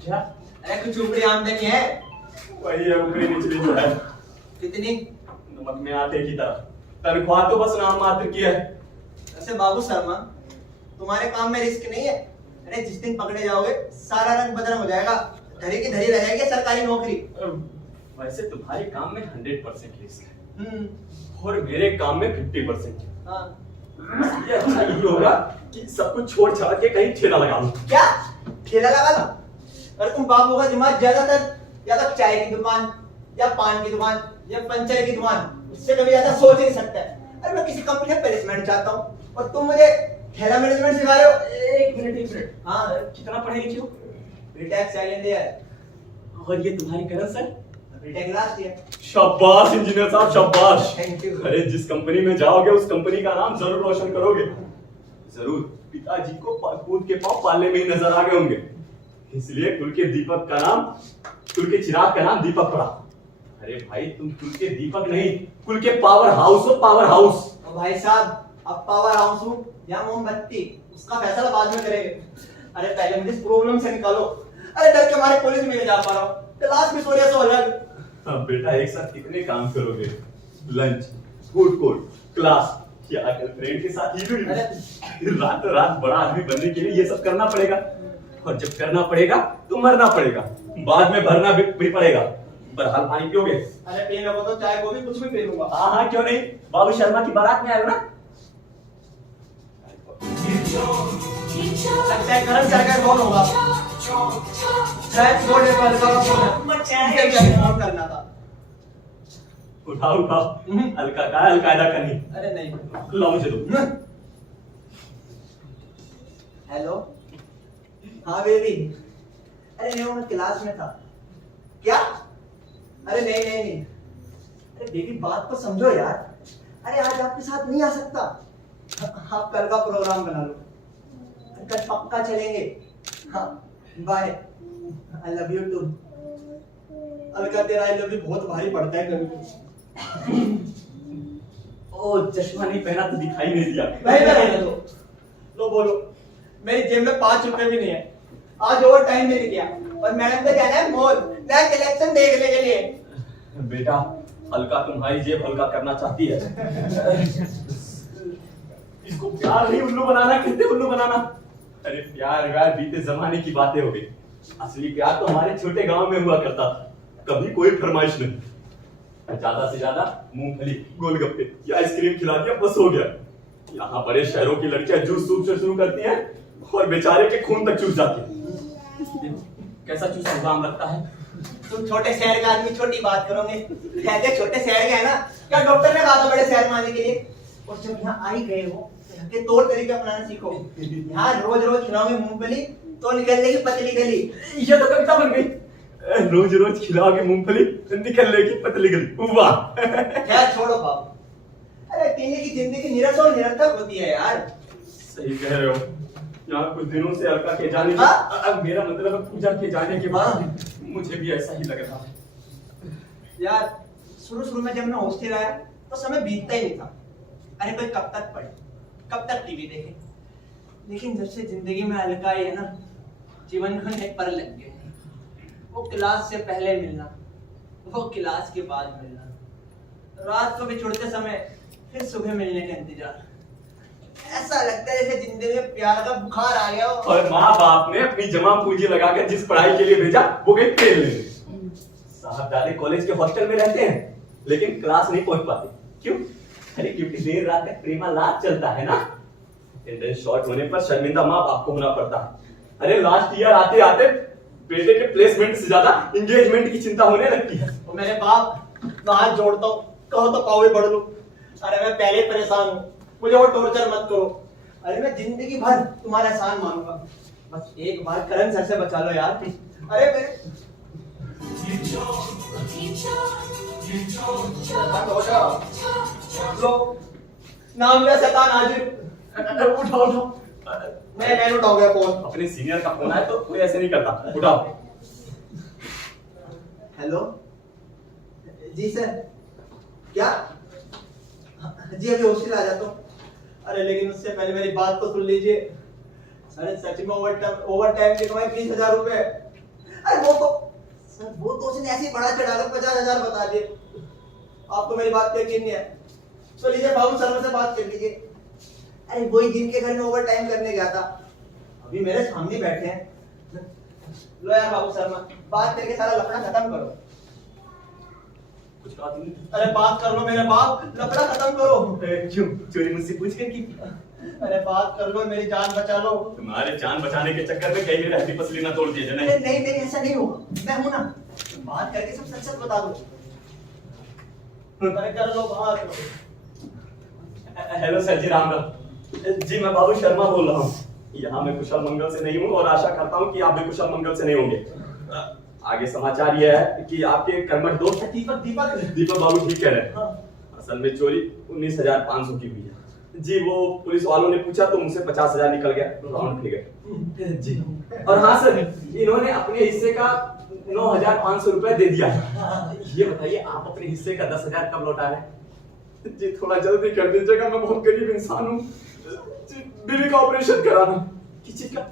क्या? अरे कुछ ऊपरी आमदनी है? वही है ऊपरी निचली जो है, कितनी? नमक में आटे की तरह। तनख्वाह तो बस नाम मात्र की है। वैसे बाबू शर्मा, तुम्हारे काम में रिस्क नहीं है? अरे जिस दिन पकड़े जाओगे सारा रंग बदल हो जाएगा, धरी की धरी रह जाएगी सरकारी नौकरी। वैसे तुम्हारे काम में 100% रिस्क है और मेरे काम में 50%। हाँ। ये अच्छा यही होगा कि सब कुछ छोड़ छाड़ के कहीं ठेला लगा लो। क्या ठेला लगा लो? अरे तुम बाबू का दिमाग ज्यादातर या तो चाय की दुकान या पान की दुकान या पंचर की दुकान, उससे कभी ज्यादा सोच ही नहीं सकता है। अरे मैं किसी कंपनी में प्लेसमेंट चाहता हूँ और तुम मुझे ठेला मैनेजमेंट सिखा रहे हो। एक मिनट। हाँ कितना पढ़े लिखे हो? BTech second year. और ये तुम्हारे Karan sir? BTech last year. शाबाश इंजीनियर साहब, शाबाश। Thank you. अरे जिस कंपनी में जाओगे उस कंपनी का नाम जरूर रोशन करोगे। जरूर पिताजी को पूत के पांव पालने में ही नजर आ गए होंगे, इसलिए कुल के दीपक का नाम, कुल के चिराग का नाम दीपक पड़ा। अरे भाई तुम कुल के दीपक नहीं, कुल के पावर हाउस हो, पावर हाउस। भाई साहब, अब पावर हाउस हूँ या मोमबत्ती, उसका फैसला बाद में करेंगे। अरे पहले मुझे इस प्रॉब्लम से निकालो। अरे डर के मारे कॉलेज में नहीं जा पा रहा हूँ, क्लास में सो रहा सो अलग। हाँ बेटा, एक साथ कितने काम करोगे? लंच, फूड कोर्ट, क्लास, क्या गर्लफ्रेंड के साथ ही रातों रात बड़ा आदमी बनने के लिए ये सब करना पड़ेगा, और जब करना पड़ेगा तो मरना पड़ेगा, बाद में भरना भी पड़ेगा। बहरहाल पानी पियोगे? अरे पीने को तो चाय को भी कुछ भी पी लूंगा। हाँ हाँ क्यों नहीं, बाबू शर्मा की बारात में आए हो ना। लगता है गरम चाय का कौन होगा? शायद छोटे पर का फोन है, क्या फोन करना था। उठाओ उठाओ, हल्का का अलकायदा करनी। अरे नहीं, लो मुझे दो। हेलो, हाँ बेबी। अरे नहीं, मैं क्लास में था। क्या? अरे नहीं नहीं नहीं, अरे बेबी बात तो समझो यार। अरे आज आपके साथ नहीं आ सकता, आप कल का प्रोग्राम बना लो, कल पक्का चलेंगे। हाँ bye, I love you too. Alka तेरा आई लव यू बहुत भारी पड़ता है कभी कभी। ओ चश्मा नहीं पहना तो दिखाई नहीं दिया। नहीं रहने दो, लो बोलो। मेरी जेब में 5 रुपए भी नहीं है, आज ओवर टाइम मिल गया और मैडम को जाना है मॉल नया कलेक्शन देखने के लिए। बेटा हल्का तुम्हारी जेब हल्का करना चाहती है। इसको प्यार नहीं उल्लू बनाना कहते, उल्लू बनाना। अरे प्यार व्यार बीते जमाने की बातें हो गई, असली प्यार तो हमारे छोटे गांव में हुआ करता था। कभी कोई फरमाइश नहीं, ज्यादा से ज्यादा मूंगफली, गोलगप्पे या आइसक्रीम खिला दिया बस हो गया। यहाँ बड़े शहरों की लड़कियां जूस सूप से शुरू करती हैं और बेचारे के खून तक चूस जाती हैं। कैसा चूसा हुआ आम लगता है। तुम छोटे शहर का आदमी छोटी बात करोगे, कहते छोटे शहर के है ना, क्या डॉक्टर ने कहा था बड़े शहर में आने के लिए? और जब यहाँ आई गए हो के तौर तरीके अपनाना सीखो। यहाँ रोज रोज खिलाओगे मूंगफली तो निकल जाएगी पतली गली। ये तो कविता बन गई, रोज रोज खिलाओगे मूंगफली निकलेगी पतली गली। वाह। खैर छोड़ो बाबू, अरे अकेले की जिंदगी निरस और निरर्थक होती है यार। सही कह रहे हो, यहाँ कुछ दिनों से अलका के जाने अब मेरा मतलब पूजा के जाने के बाद मुझे भी ऐसा ही लग रहा है यार। शुरू में जब मैं हॉस्टल आया तो समय बीतता ही नहीं था। अरे कोई कब तक पढ़े, कब तक टीवी देखे, लेकिन जब से जिंदगी में अलका आई है ना, जीवन में एक पर लग गए। वो क्लास से पहले मिलना, वो क्लास के बाद मिलना, रात को भी छुड़ते समय फिर सुबह मिलने का इंतजार। ऐसा लगता है जैसे जिंदगी में प्यार का बुखार आ गया हो। और माँ बाप ने अपनी जमा पूंजी लगाकर जिस पढ़ाई के लिए भेजा वो गई तेल लेने। साहबजादे कॉलेज के हॉस्टल में रहते हैं लेकिन क्लास नहीं पहुंच पाते। क्यों? अरे क्योंकि देर रात तक प्रेमालाप चलता है ना। अटेंडेंस शॉर्ट होने पर शर्मिंदा माँ बाप को होना पड़ता है। अरे लास्ट ईयर आते आते बेटे के प्लेसमेंट से ज्यादा एंगेजमेंट की चिंता होने लगती है। तो मेरे बाप मैं हाथ जोड़ता हूँ, कहो तो पावे बढ़ लो। अरे मैं पहले परेशान हूँ, मुझे वो टॉर्चर मत करो। अरे मैं जिंदगी भर तुम्हारा एहसान मानूंगा, बस एक बार करण सर से बचा लो यार। अरे मेरे लो, नाम लिया शैतान हाजिर। उठाओ उठाओ। मैं उठाओ गया फोन। अपने सीनियर का फोन आया तो कोई ऐसे नहीं करता। उठाओ। हेलो जी सर, क्या? जी अभी हॉस्टल आ जाता हूँ। अरे लेकिन उससे पहले मेरी बात तो सुन लीजिए। अरे सच में ओवर टाइम की कमाई 20,000 रुपए। अरे वो तो उसने ऐसे ही बड़ा चढ़ाकर 50,000 बता दिए। आपको मेरी बात पे यकीन नहीं है तो लीजिए बाबू शर्मा से बात कर लीजिए। अरे वही जिनके घर में ओवर टाइम करने गया था, अभी मेरे सामने बैठे हैं। लो यार बाबू शर्मा, बात करके सारा लफड़ा खत्म करो। कुछ बात नहीं। अरे बात कर लो मेरे बाप, लफड़ा खत्म करो। क्यों चोरी मुझसे पूछ के की? अरे बात कर लो, मेरी जान बचा लो। तुम्हारे जान बचाने के चक्कर में कहीं रहती पसली ना तोड़ दिए जाने। अरे नहीं नहीं ऐसा नहीं होगा, मैं हूं ना, बात करके सब सच सच बता दो। अरे कर लो बात। हेलो सर जी, राम राम जी। मैं बाबू शर्मा बोल रहा हूँ। यहाँ मैं कुशल मंगल से नहीं हूँ और आशा करता हूँ कि आप भी कुशल मंगल से नहीं होंगे। आगे समाचार यह है कि आपके कर्मठ दोस्त दीपक बाबू ठीक कह रहे हैं। असल में चोरी 19,500 की हुई है जी। वो पुलिस वालों ने पूछा तो मुझसे 50,000 निकल गया, राउंड फिगर जी। और हाँ सर, इन्होंने अपने हिस्से का 9,500 रुपए दे दिया। ये बताइए आप अपने हिस्से का 10,000 कब लौटा रहे हैं? जी थोड़ा जल्दी कर दीजिएगा, मैं बहुत गरीब इंसान हूँ। बीवी का ऑपरेशन कराना। किस चीज का?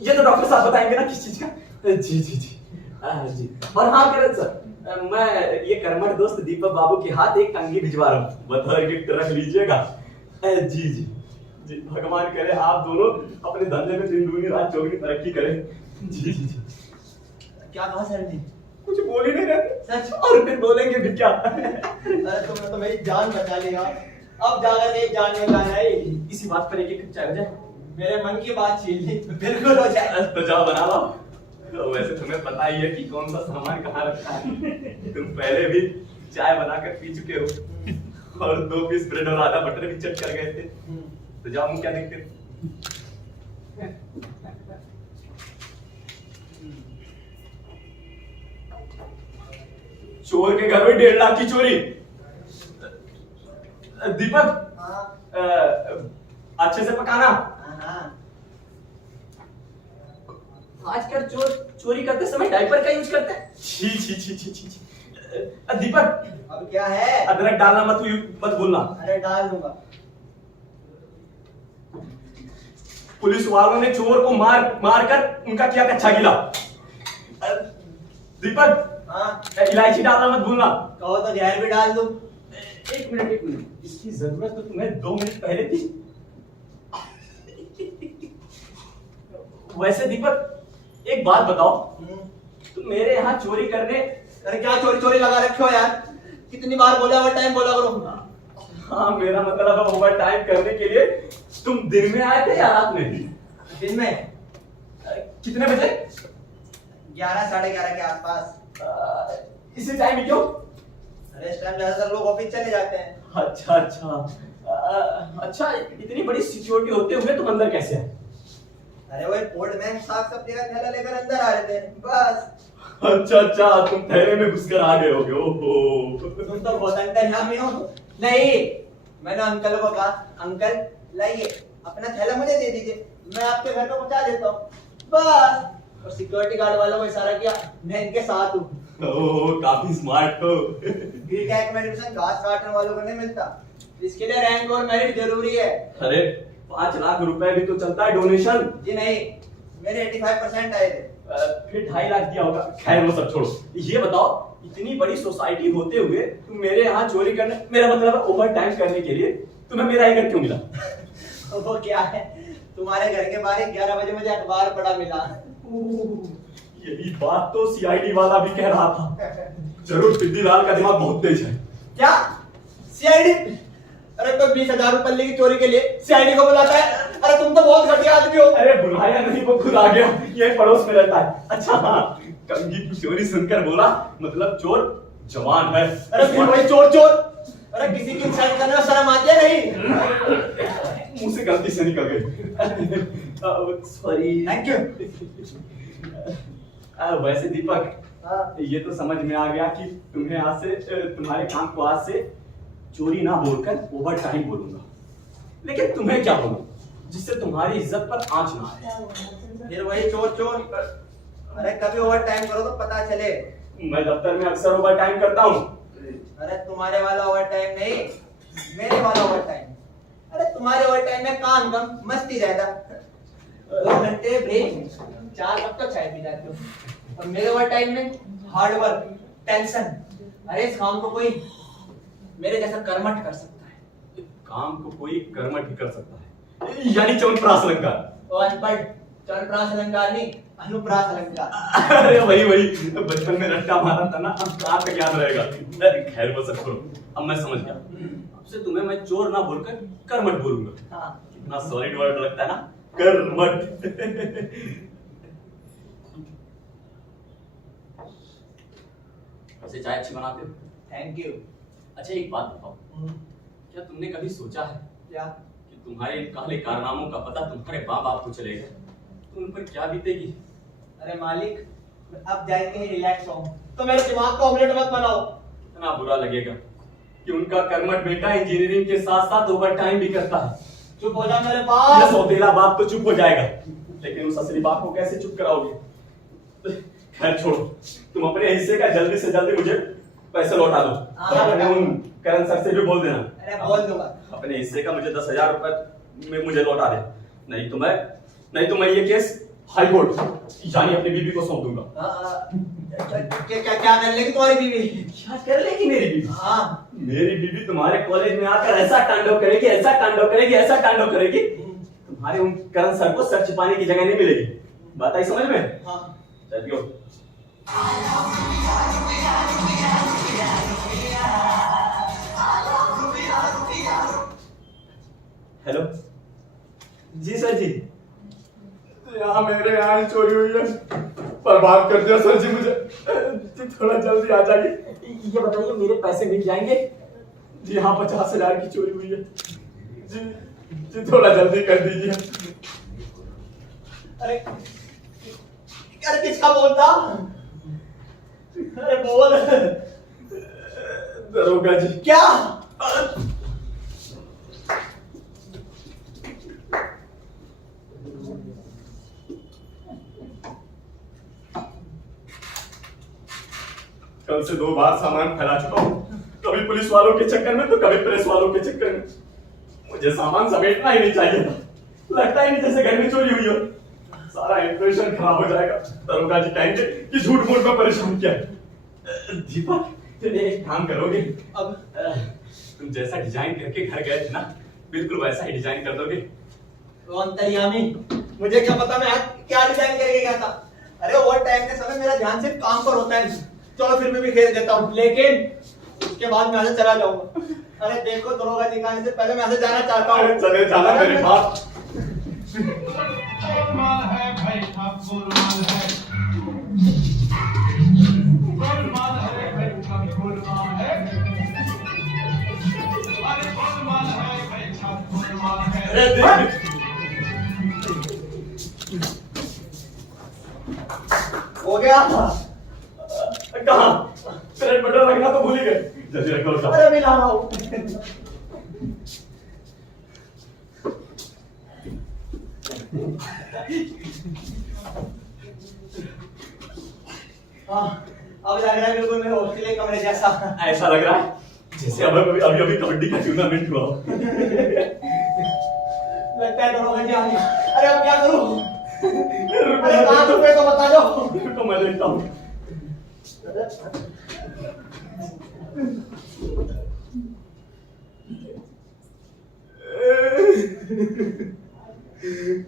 ये तो डॉक्टर साहब बताएंगे ना किस चीज का। जी जी जी जी। और हाँ करण सर, मैं ये कर्मठ दोस्त दीपक बाबू के हाथ एक कंघी भिजवा रहा हूँ, बतौर गिफ्ट रख लीजिएगा। जी जी जी, भगवान करे आप दोनों अपने धंधे में दिन दूनी रात चौगनी तरक्की करें। जी जी जी। क्या कहा सर ने? कुछ बोल ही नहीं रहे सच? और फिर बोलेंगे भी क्या? अरे तुमने तो मेरी जान बचा ली यार। अब जाकर एक जान में जाना है। इसी बात पर एक चाय हो जाए। मेरे मन की बात छीन ली। बिल्कुल हो जाए। तो जाओ बना लो। तो वैसे तुम्हें पता ही है कि कौन सा सामान कहाँ रखा है। तुम पहले भी चाय बनाकर पी चुके हो और 2 पीस ब्रेड और आधा बटर भी चट कर गए थे। तो जाओ, हम क्या देखते हैं? चोर के घर में 1.5 लाख की चोरी। दीपक, अच्छे से पकाना। आजकल चोर चोरी करते समय डायपर का यूज करते हैं। छी छी छी छी छी छी। दीपक, अब क्या है? अदरक डालना मत भूलना। अरे डाल दूंगा। पुलिस वालों ने चोर को मार कर उनका किया कच्चा गीला। दीपक, इलायची डालना मत भूलना। कहो तो जहर भी डाल दूं। एक मिनट, इसकी जरूरत तो तुम्हें 2 मिनट पहले थी। वैसे दीपक, एक बात बताओ, तुम मेरे यहाँ चोरी करने। अरे क्या चोरी लगा रखे हो यार? कितनी बार बोला ओवर टाइम बोला करो। हाँ, मेरा मतलब है ओवर टाइम करने के लिए तुम दिन में आए थे या रात में? दिन में। कितने बजे? 11 साढ़े 11 के आसपास। इसी टाइम क्यों? अरे इस टाइम ज्यादातर लोग ऑफिस चले जाते हैं। अच्छा, इतनी बड़ी सिक्योरिटी होते हुए तुम अंदर कैसे आए? अरे वही पोर्ट में साग सब्जी का थैला लेकर अंदर आ रहे थे बस। अच्छा, तुम थैले में घुसकर आ गए होगे। ओहो, तुम तो बहुत अंतर्यामी हो। नहीं, मैंने अंकल को कहा, अंकल लाइए अपना थैला मुझे दे दीजिए, मैं आपके घर पे पहुंचा देता हूँ बस। और सिक्योरिटी गार्ड वालों को इशारा किया, मैं इनके साथ हूँ। ओह, काफी स्मार्ट हो। बीटेक में एडमिशन घास काटने वालों को नहीं मिलता, इसके लिए रैंक और मेरिट जरूरी है। अरे 5 लाख रुपए भी तो चलता है डोनेशन। जी नहीं, मेरे 85% आए थे। फिर 2.5 लाख दिया होगा। खैर वो सब छोड़ो, ये बताओ, इतनी बड़ी सोसाइटी होते हुए तुम मेरे यहाँ चोरी करने, मेरा मतलब ओवर टाइम करने के लिए तुम्हें मेरा ही घर क्यों मिला? वो क्या है, तुम्हारे घर के बाहर 11 बजे मुझे अखबार पढ़ा मिला। यही बात तो सीआईडी वाला भी कह रहा था। जरूर सिद्धिलाल का दिमाग बहुत तेज है। क्या सीआईडी? अरे तो 20,000 रुपए की चोरी के लिए सीआईडी को बुलाता है? अरे तुम तो बहुत घटिया आदमी हो। अरे बुलाया नहीं, वो खुद आ गया। ये पड़ोस में रहता है। अच्छा हाँ, कंगी की चोरी सुनकर बोला मतलब चोर जवान है। अरे फिर वही चोर। अरे किसी की इंसल्ट करने में शर्म आती है नहीं? मुंह से गलती से निकल गई। सॉरी। Thank you. वैसे दीपक, ये तो समझ में आ गया कि तुम्हें आज से, तुम्हारे काम को आज से चोरी ना बोलकर ओवर टाइम बोलूंगा। लेकिन तुम्हें क्या बोलूं जिससे तुम्हारी इज्जत पर आंच ना आए? फिर वही चोर। अरे कभी ओवर टाइम करो तो पता चले। मैं दफ्तर में अक्सर ओवर टाइम करता हूँ। अरे तुम्हारे वाला ओवर टाइम नहीं, मेरे वाला ओवर टाइम। अरे तुम्हारे ओवर टाइम में काम कम, मस्ती ज्यादा। 2 घंटे ब्रेक, 4 कप तो चाय पी जाते हो। और मेरे ओवर टाइम में हार्ड वर्क, टेंशन। अरे इस काम को कोई मेरे जैसा कर्मठ कर सकता है। काम को कोई कर्मठ ही कर सकता है, यानी च्यवनप्राश अलंकार। तो अनपढ़, च्यवनप्राश अलंकार नहीं, अनुप्रास अलंकार। अरे वही बचपन में रट्टा मारा था ना, अब कहाँ तक याद रहेगा। खैर वो सब छोड़ो, अब मैं समझ गया। अब से तुम्हें मैं चोर ना बोलकर कर्मठ बोलूंगा। हाँ। कितना सॉलिड वर्ड लगता है ना, कर्मठ। वैसे चाय अच्छी बनाते हो। Thank you. अच्छा एक बात बताओ, क्या तुमने कभी सोचा है क्या? कि तुम्हारे इन काले कारनामों का पता तुम्हारे माँ बाप को चलेगा तो उन पर क्या बीतेगी? अरे मालिक, अब जाके ही रिलैक्स हो, तो मेरे दिमाग को ऑमलेट मत बनाओ। इतना बुरा लगेगा कि उनका कर्मठ बेटा इंजीनियरिंग के साथ साथ ओवर टाइम भी करता है। चुप हो जा मेरे ये पास। सौतेला बाप तो चुप हो जाएगा, लेकिन उस असली बाप को कैसे चुप कराओगे? खैर छोड़ो, तुम अपने हिस्से का जल्दी से जल्दी मुझे पैसे लौटा दो। और अपने उन करण सर से भी बोल देना। अरे बोल दूंगा। अपने हिस्से का मुझे 10,000 रुपए में मुझे लौटा दे, नहीं तो मैं ये केस हाई कोर्ट यानी अपनी बीवी को सौंप दूंगा। क्या कर लेगी तुम्हारी बीवी? क्या कर लेगी मेरी बीवी? हाँ। मेरी बीबी तुम्हारे कॉलेज में आकर ऐसा तांडव करेगी, ऐसा तांडव करेगी, ऐसा तांडव करेगी, तुम्हारे उन करण सर को सर छिपाने की जगह नहीं मिलेगी। बात आई समझ में? हाँ चलियो। हेलो जी सर जी। यहाँ मेरे यहाँ ही चोरी हुई है, बर्बाद कर दिया सर जी मुझे। जी थोड़ा जल्दी आ जाइए। ये बताइए मेरे पैसे मिल जाएंगे? जी हाँ 50,000 की चोरी हुई है जी। जी थोड़ा जल्दी कर दीजिए। अरे अरे किसका बोलता? अरे बोल। दरोगा जी। क्या? कल से 2 बार सामान फैला चुका हूँ, कभी पुलिस वालों के चक्कर में तो कभी प्रेस वालों के चक्कर में। मुझे सामान समेटना ही नहीं चाहिए था, लगता ही नहीं जैसे घर में चोरी हुई हो। सारा इंप्रेशन खराब हो जाएगा। दरोगा जी कहेंगे कि झूठ मूठ में परेशान किया है। दीपक तुम एक काम करोगे, अब तुम जैसा डिजाइन करके घर गए थे ना, बिल्कुल वैसा ही डिजाइन कर दोगे। अंतर्यामी, मुझे क्या पता मैं आज क्या डिजाइन करके गया था। अरे वो टाइम के समय मेरा ध्यान सिर्फ काम पर होता है। चलो फिर मैं भी खेल देता हूँ, लेकिन उसके बाद मैं यहाँ से चला जाऊंगा। अरे देखो दरोगा जी आने से पहले मैं यहाँ से जाना चाहता हूँ। चले जाना मेरी बात। गोलमाल है भाई साहब, गोलमाल है, गोलमाल है भाई साहब, गोलमाल है, अरे गोलमाल है भाई साहब, गोलमाल है। हो गया? कहाँ? पेरेड बटन रखना तो भूल ही गए। जल्दी रखो उसका। अरे मैं ला रहा हूँ। अब लग रहा है बिल्कुल मेरे हॉस्टल के कमरे जैसा। ऐसा लग रहा है जैसे अभी अभी कबड्डी का टूर्नामेंट हुआ हो। लगता है दरोगा जी आ गए। अरे अब क्या करूं? अरे कहाँ छुपे तो बता दो। रुको मैं देखता हूँ।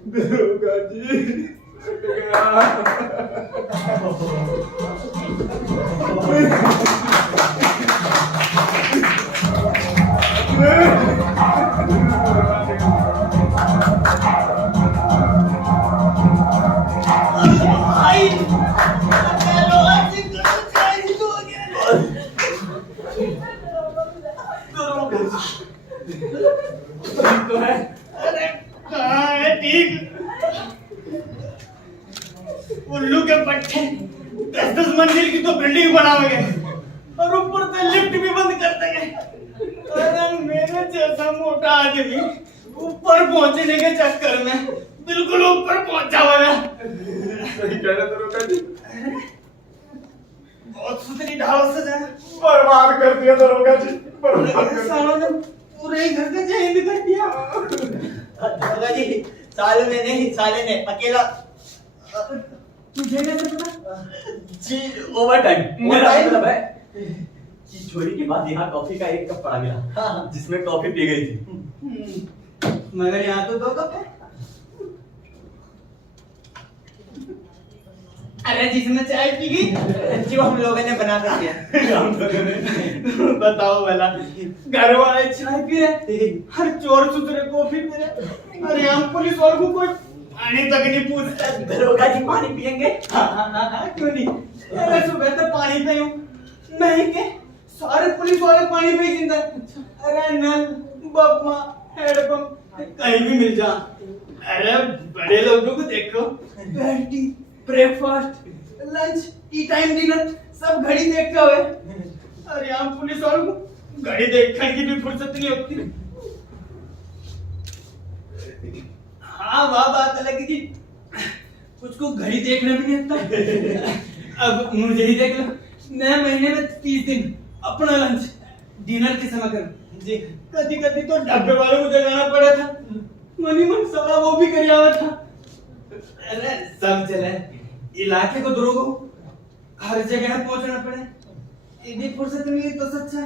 दरोगा जी तो है उल्लू के पट्टे 10-10 मंजिल की तो बिल्डिंग बनाओगे और ऊपर से लिफ्ट भी बंद कर देंगे। अरे मेरे जैसा मोटा आदमी ऊपर पहुंचने के चक्कर में बिल्कुल ऊपर पहुंचा हुआ। सही कह रहे दरोगा जी। बहुत सुथरी ढाल से जाना। बर्बाद कर दिया दरोगा जी, बर्बाद कर दिया। सालों ने पूरे ही घर का चेंज कर दिया। दरोगा जी साले ने नहीं, साले ने अकेला। तुझे कैसे पता? जी ओवर टाइम। मेरा Overtime? मतलब है कि चोरी के बाद यहाँ कॉफी का एक कप पड़ा मिला, हाँ। जिसमें कॉफी पी गई थी। मगर यहाँ तो 2 कप है। अरे जिसने चाय पी गई जो हम लोगों ने बना कर दिया। बताओ भला, घर वाले चाय पी रहे, हर चोर सुथरे कॉफी पी रहे। अरे हम पुलिस वालों को कोई पानी तक नहीं पूछता। दरोगा जी पानी पियेंगे? हाँ, क्यों नहीं? अरे सुबह तो पानी पे हूँ, नहीं के सारे पुलिस वाले पानी पे ही जिंदा है। अरे नल, बपमा, हेडपंप कहीं भी मिल जा। अरे बड़े लोगों को देखो, panty, breakfast, lunch, T time, dinner सब घड़ी देखते हुए। अरे हम पुलिस वालों को घड़ी देखने की भी फुर्सत नहीं होती। हाँ वाह बात अलग है कि कुछ को घड़ी देखना भी नहीं आता। अब मुझे ही देख लो, मैं महीने में 30 दिन अपना लंच डिनर के समय करूं जी। कभी कभी तो डब्बे वालों को जगाना पड़ा था, मनी मन साला वो भी कर आवा था। अरे सब चले, इलाके को दरोगों हर जगह पहुंचना पड़े। इतनी फुर्सत मिली तो सच्चा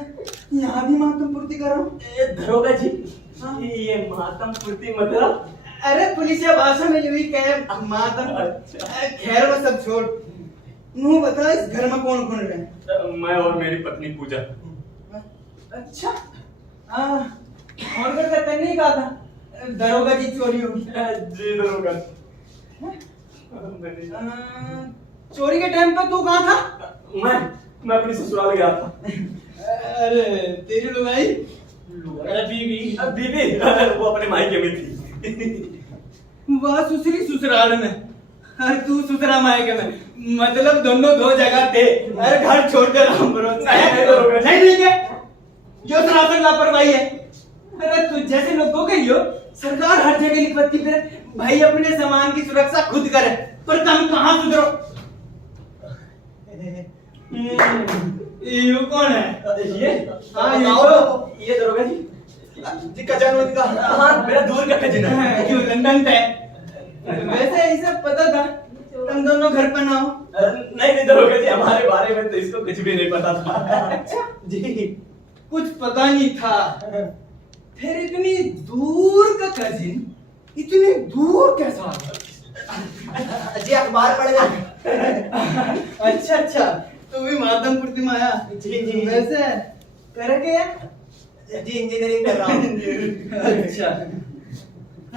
यहाँ भी मातम पूर्ति कर रहा हूँ। दरोगा जी, हाँ? ये मातम पूर्ति मतलब? अरे पुलिसिया भाषा में जो भी कहे मातम। खैर वो सब छोड़, नू बता इस घर में कौन कौन रहे? मैं और मेरी पत्नी पूजा। अच्छा, और कर तय नहीं कहा था दरोगा जी चोरी होगी? जी दरोगा। चोरी के टाइम पे तू कहाँ था? मैं अपनी ससुराल गया था। अरे तेरी लुगाई? अरे बीवी, बीवी वो अपने मायके में थी। वह सुसरी ससुराल में, अरे तू ससुरा मायके में, मतलब दोनों दो जगह थे। अरे घर छोड़कर हम नहीं क्या जो सरासर लापरवाही है। अरे तू जैसे लोगों के लियो सरकार हर जगह लिखती फिरे भाई अपने सामान की सुरक्षा खुद करे, पर तुम कहाँ सुधरो? ये कौन है? ये? हाँ ये दरोगा जी। जी कजन उनका। हाँ, मेरा दूर का कजिन है। क्यों लंदन पे? वैसे ऐसा पता था तुम दोनों घर पर ना हो। नहीं दरोगा जी, हमारे बारे में तो इसको कुछ भी नहीं पता था। अच्छा जी, कुछ पता नहीं था। फिर इतनी दूर का कजिन इतनी दूर कैसा आ गया? जी अखबार पढ़ गए। अच्छा, तू भी मातमपुर में आया? जी। वैसे करे क्या? जी इंजीनियरिंग कर रहा हूँ।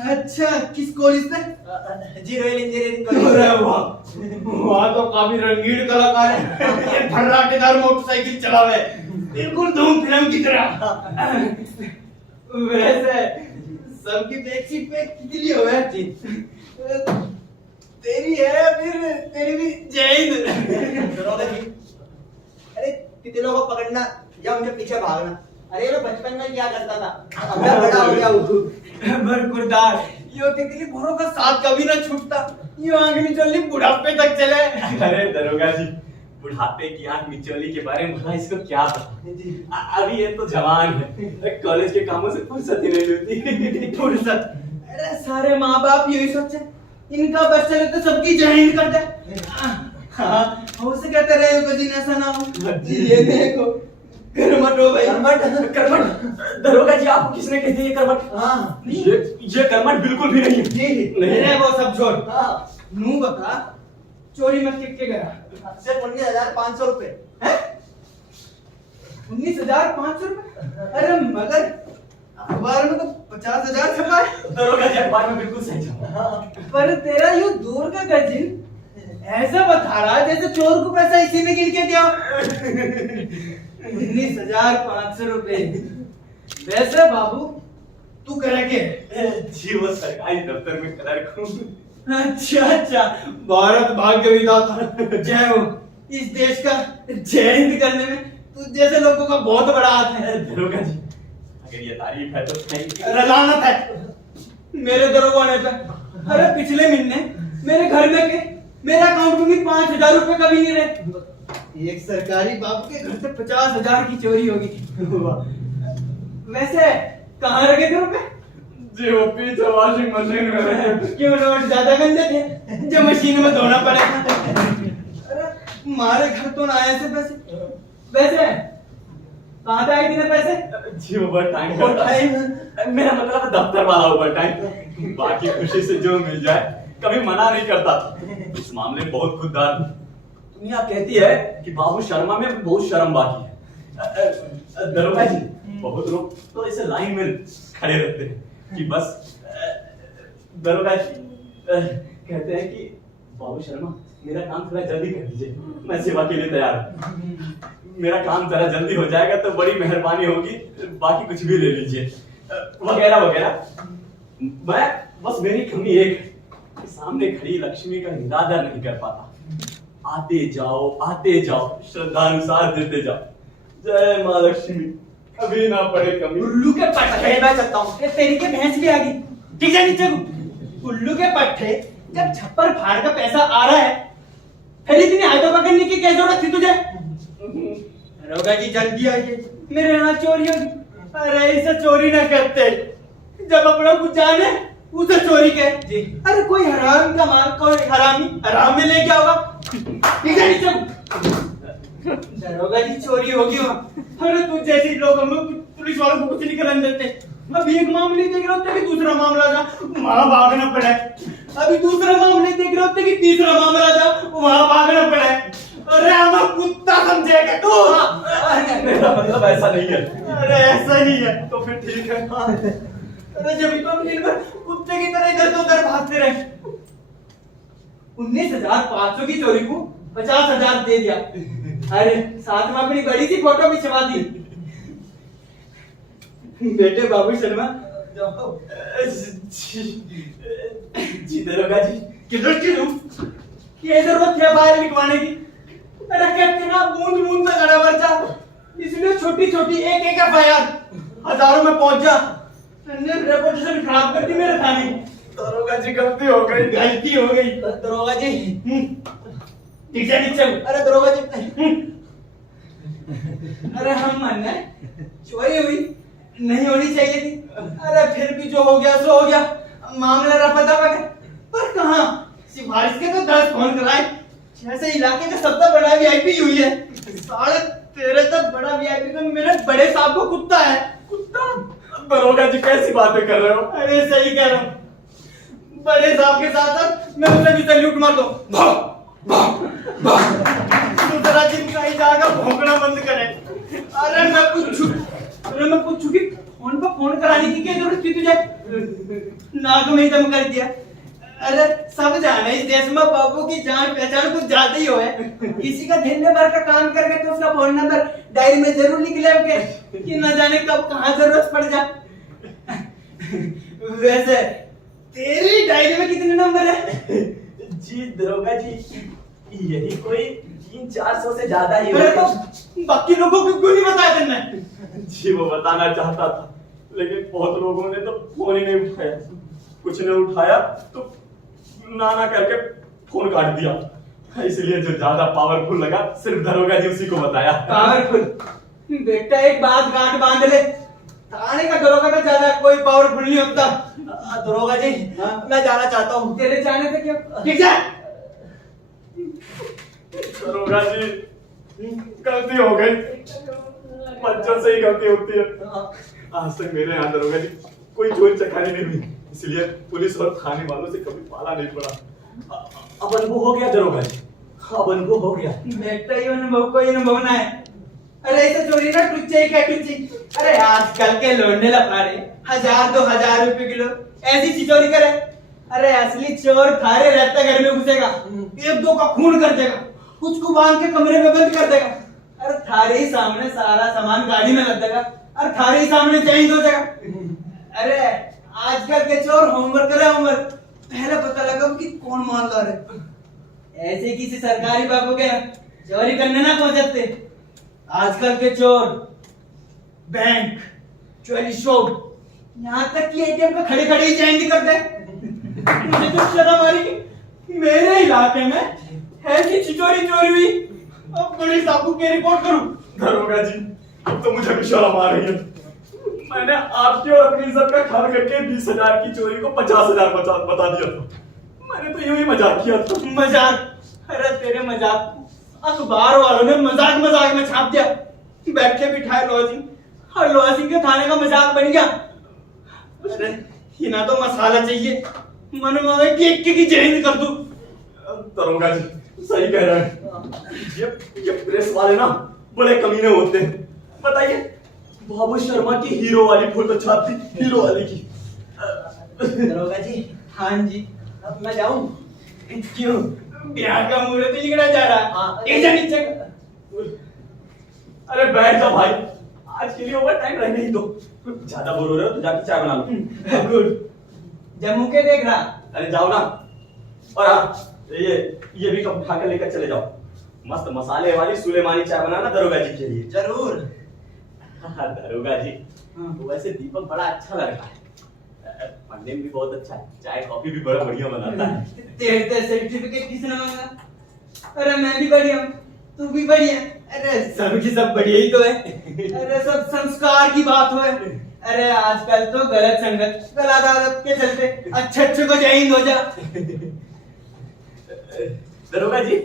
अच्छा, किस कॉलेज से? जी रॉयल इंजीनियरिंग अरे वाह तो काफी रंगीन कलाकार है। ये फर्राटेदार मोटरसाइकिल चलावे, बिल्कुल धूम फिल्म की तरह। वैसे सबकी बैक सीट पे कितनी हो है? जी तेरी है, फिर तेरी भी जय हिंद। दरोगा जी, अरे तितलियों को पकड़ना या उनके पीछे भागना, अरे मैं बचपन में क्या करता था, अब मैं बड़ा हो गया हूँ। बरकुरदार, यो तितली भोरों का साथ कभी ना छूटता, यो आंख मिचोली बुढ़ापे तक चले। अरे दरोगा जी, बुढ़ापे की आंख मिचोली के बारे में भला इसको क्या पता? अभी ये तो जवान है, कॉलेज के कामों से फुर्सत ही नहीं मिलती। फुर्सत? अरे सारे माँ बाप यही सोचे, इनका बस चले तो सबकी जय हिंद कर दे। हाँ, उसे कहते रहे हो कजिन ऐसा ना हो। ये देखो करमट हो भाई। करमट? दरोगा जी, आपको किसने कह दिया ये करमट? हाँ ये करमट बिल्कुल भी नहीं है। जी नहीं नहीं, वो सब छोड़। हाँ, नू बता, चोरी में कितने करा? सिर्फ 19,500 रुपए। 19,500 रुपए? अरे मगर अखबार में तो 50,000 छपा है। दरोगा जी अखबार में बिल्कुल सही था। पर तेरा यू दूर का कजिन ऐसा बता रहा जैसे चोर को पैसा इसी में गिन के दिया। 19,500 रुपए। वैसे बाबू तू करे के? जी वो सरकारी दफ्तर में क्लर्क हूँ। अच्छा, भारत भाग्य विधाता जय हो। इस देश का जय हिंद करने में तू जैसे लोगों का बहुत बड़ा हाथ है। दरोगा जी, अगर ये तारीफ है तो थैंक यू। रलानत है मेरे दरोगा होने पे। अरे पिछले महीने मेरे घर में के मेरे अकाउंट में भी 5,000 रुपए कभी नहीं रहे। एक सरकारी बाबू के घर से 50,000 की चोरी होगी। वैसे कहाँ रखे थे रुपए? जी वो पीछे वॉशिंग मशीन में रखे। क्यों नोट ज्यादा गंदे थे जो मशीन में धोना पड़ेगा? अरे हमारे घर तो ना आए से पैसे। वैसे कहाँ से आए इतने पैसे? जी ओवर टाइम का। मेरा मतलब है दफ्तर वाला ओवर टाइम। बाकी खुशी से जो मिल जाए, कभी मना नहीं करता। इस मामले में बहुत खुददार हूं। दुनिया कहती है कि बाबू शर्मा में बहुत शर्म बाकी है। दरोगा जी, बहुत लोग तो ऐसे लाइन में खड़े रहते हैं कि बस दरोगा जी कहते हैं कि बाबू शर्मा मेरा काम थोड़ा जल्दी कर दीजिए, मैं सेवा के लिए तैयार हूँ। मेरा काम जरा जल्दी हो जाएगा तो बड़ी मेहरबानी होगी, बाकी कुछ भी ले लीजिए वगैरह वगैरह। मैं बस मेरी कमी एक है कि सामने खड़ी लक्ष्मी का निरादर नहीं कर पाता। आते जाओ श्रद्धानुसार देते जाओ। जय माँ लक्ष्मी, कभी ना पड़े कमी। उल्लू के पट्टे मैं चलता हूँ। तेरी के भैंस भी आ गई। ठीक है नीचे को। उल्लू के पट्टे, जब छप्पर फाड़ का पैसा आ रहा है फिर इतनी हाथों पकड़ने की क्या जरूरत थी तुझे? दरोगा जी जल्दी आइए, मेरे यहाँ चोरी होगी। अरे इसे चोरी ना करते, जब अपना कुछ जाने उसे चोरी कहे। जी अरे कोई हराम का माल, कोई हरामी हराम में ले क्या होगा? ठीक है नीचे को। दरोगा जी चोरी होगी वहाँ। अरे तू जैसे लोग हम लोग पुलिस वालों को कुछ नहीं करने देते। अभी एक मामले देख रहे होते कि दूसरा मामला जा वहाँ भागना पड़ा है। अभी दूसरा मामले देख रहे होते कि तीसरा मामला जा वहाँ भागना पड़ा है। अरे हमें कुत्ता समझेगा तू। मेरा मतलब ऐसा नहीं है। अरे ऐसा ही है। तो फिर ठीक है। अरे जब तो हम दिन भर कुत्ते की तरह इधर से उधर भागते रहे। 19,500 की चोरी को 50,000 दे दिया। अरे साथ में अपनी बड़ी सी फोटो भी छपा दी। बेटे बाबू शर्मा जाओ। जी दरोगा जी। किधर की लूं? ये जरूरत है बाहर लिखवाने की। अरे कहते ना बूंद बूंद में घड़ा भर जा। इसलिए छोटी छोटी एक एक FIR हजारों में पहुंच जा। रेपुटेशन खराब कर दी मेरे थाने की। दरोगा जी गलती हो गई। गलती हो गई। दरोगा जी नीचे नीचे। अरे दरोगा जी अरे हम मानना है चोरी हुई नहीं होनी चाहिए थी। अरे फिर भी जो हो गया सो हो गया। मामला रफा दफा है। पर कहाँ सिफारिश के तो 10 फोन कराए। जैसे इलाके का सबसे बड़ा VIP हुई है। 13.5 तक बड़ा VIP तो मेरे बड़े साहब को कुत्ता है। कुत्ता? दरोगा जी कैसी बातें कर रहे हो? अरे सही कह रहा हूँ। बड़े साहब के साथ साथ मैं उसे भी सैल्यूट मार दूं। दूसरा दिन कहीं जाकर भौंकना बंद करे। अरे मैं पूछूं कि फोन पर फोन कराने की क्या जरूरत थी तुझे? नाक में ही दम कर दिया। अरे सब जाने इस देश में बाबू की जान पहचान कुछ ज्यादा ही हो है। किसी का दिन भर का काम करके तो उसका फोन नंबर डायरी में जरूर लिख ले कि न जाने कब कहाँ जरूरत पड़ जा। वैसे तेरी डायरी में कितने नंबर है? जी दरोगा जी यही कोई 300-400 से ज्यादा ही अरे होगा। तो बाकी लोगों को क्यों नहीं बताया तुमने? जी वो बताना चाहता था लेकिन बहुत लोगों ने तो फोन ही नहीं उठाया। कुछ ने उठाया तो ना करके फोन काट दिया। इसलिए जो ज्यादा पावरफुल लगा सिर्फ दरोगा जी उसी को बताया। पावरफुल बेटा एक बात गांठ बांध ले। थाने का दरोगा का ज्यादा कोई पावरफुल नहीं होता। दरोगा जी मैं जाना चाहता हूँ। तेरे जाने से क्यों? ठीक है। दरोगा जी गलती हो गई। बच्चों से ही गलती होती है। आज तक मेरे यहाँ दरोगा जी कोई चोरी चकारी नहीं हुई। इसलिए पुलिस और थाने वालों से कभी पाला नहीं पड़ा। अब अनुभव हो गया दरोगा जी। अब अनुभव हो गया। बेटा ये अनुभव को अनुभव ना है। अरे ऐसे चोरी ना टुच्चे ही क्या टुच्ची। अरे आजकल के लौंडे लफाड़े 1,000-2,000 रुपए किलो ऐसी सी चोरी करे। अरे असली चोर थारे रहता घर में घुसेगा। 1-2 का खून कर देगा। कुछ को बांध के कमरे में बंद कर देगा। अरे थारे ही सामने सारा सामान गाड़ी में लग देगा और थारे ही सामने चेंज हो जाएगा। अरे आजकल के चोर होमवर्क करे होमवर्क। पहले पता लगा कि कौन मालदार है। ऐसे किसी सरकारी बाबू के चोरी करने ना पहुंचते। आजकल के चोर बैंक, ज्वेलरी शॉप, यहाँ तक कि ATM पे खड़े खड़े ही चेंज करते हैं। मुझे तो शर्म आ रही कि मेरे इलाके में ऐसी चोरी हुई। अब पुलिस साहब को रिपोर्ट करूं? दरोगा जी अब तो मुझे भी शर्म आ रही है। मैंने आपकी और अपनी इज्जत का ख्याल करके 20,000 की चोरी को 50,000 बता दिया था। मैंने तो यूं ही मजाक किया था। मजाक? अरे तेरे मजाक अखबार वालों ने मजाक में छाप दिया। बैठे बिठाए लॉजिंग और लॉजिंग के थाने का मजाक बन गया। अरे ये ना तो मसाला चाहिए मन में की चेंज कर दूं। दरोगा जी सही कह रहे हैं। ये प्रेस वाले ना बड़े कमीने होते हैं। बताइए बाबू शर्मा की हीरो वाली फोटो छाप दी। हीरो वाली की। दरोगा जी हाँ जी। अब मैं जाऊं? क्यों? ब्याह का मुहूर्त ही निकला जा रहा है। हाँ। नीचे अरे बैठ जा भाई। आज के लिए ओवर टाइम रहने ही दो। ज्यादा बोर हो रहे हो तो जाके चाय बना लो। गुड। जम्मू के देख रहा। अरे जाओ ना। और हाँ ये भी कब उठा कर लेकर चले जाओ। मस्त मसाले वाली सुलेमानी चाय बनाना दरोगा जी के लिए। जरूर। दरोगा जी वैसे दीपक बड़ा अच्छा लग रहा है। पढ़ने में भी बहुत अच्छा है। चाय कॉफी भी बड़ा बढ़िया बनाता है। तेरे सर्टिफिकेट किसने मांगा? अरे मैं भी बढ़िया हूँ, तू भी बढ़िया। अरे सब की सब बढ़िया ही तो है। अरे सब संस्कार की बात हो। अरे आजकल तो गलत संगत गलत आदत के चलते अच्छे को जय हिंद हो जा। दरोगा जी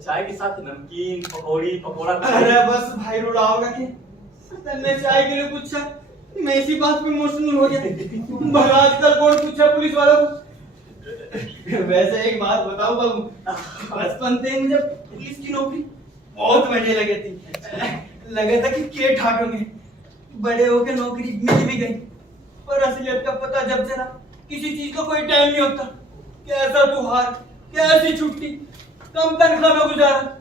चाय के साथ नमकीन पकौड़ी पकौड़ा अरे बस भाई रुलाओगा कि तन्ने चाय के लिए पूछा, मैं इसी बात पे इमोशनल हो गया। भला आजकल कौन पूछा पुलिस वालों को। वैसे एक बात बताऊं बाबू, बचपन से मुझे पुलिस की नौकरी बहुत बढ़िया लगी थी। लगा था कि के ठाटोगे, बड़े होके नौकरी मिल भी गई, पर असलियत का पता जब चला किसी चीज का कोई टाइम नहीं होता। कैसा त्योहार, कैसी छुट्टी, कम तनख्वाह में गुजारा,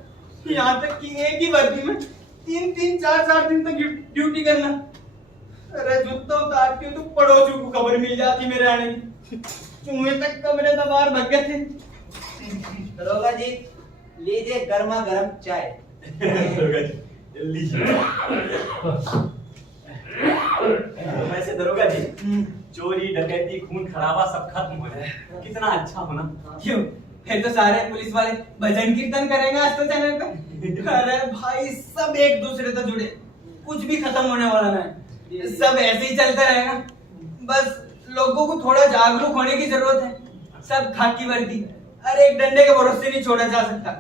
यहाँ तक कि एक ही वर्दी में 3-3, 4-4 दिन तक ड्यूटी करना। अरे जूता उतार के तो पड़ोसियों को खबर मिल जाती मेरे आने की, चूहे तक कमरे दबार भग गए थे। दरोगा जी लीजिए गर्मा गर्म चाय। दरोगा जी लीजिए। वैसे दरोगा जी चोरी डकैती खून खराबा सब खत्म हो जाए, कितना अच्छा होना। क्यों, फिर तो सारे पुलिस वाले भजन कीर्तन करेंगे आज तो चैनल पे। अरे भाई सब एक दूसरे से जुड़े, कुछ भी खत्म होने वाला नहीं, सब ऐसे ही चलता रहेगा। बस लोगों को थोड़ा जागरूक होने की जरूरत है। सब खाकी वर्दी, अरे एक डंडे के भरोसे नहीं छोड़ा जा सकता।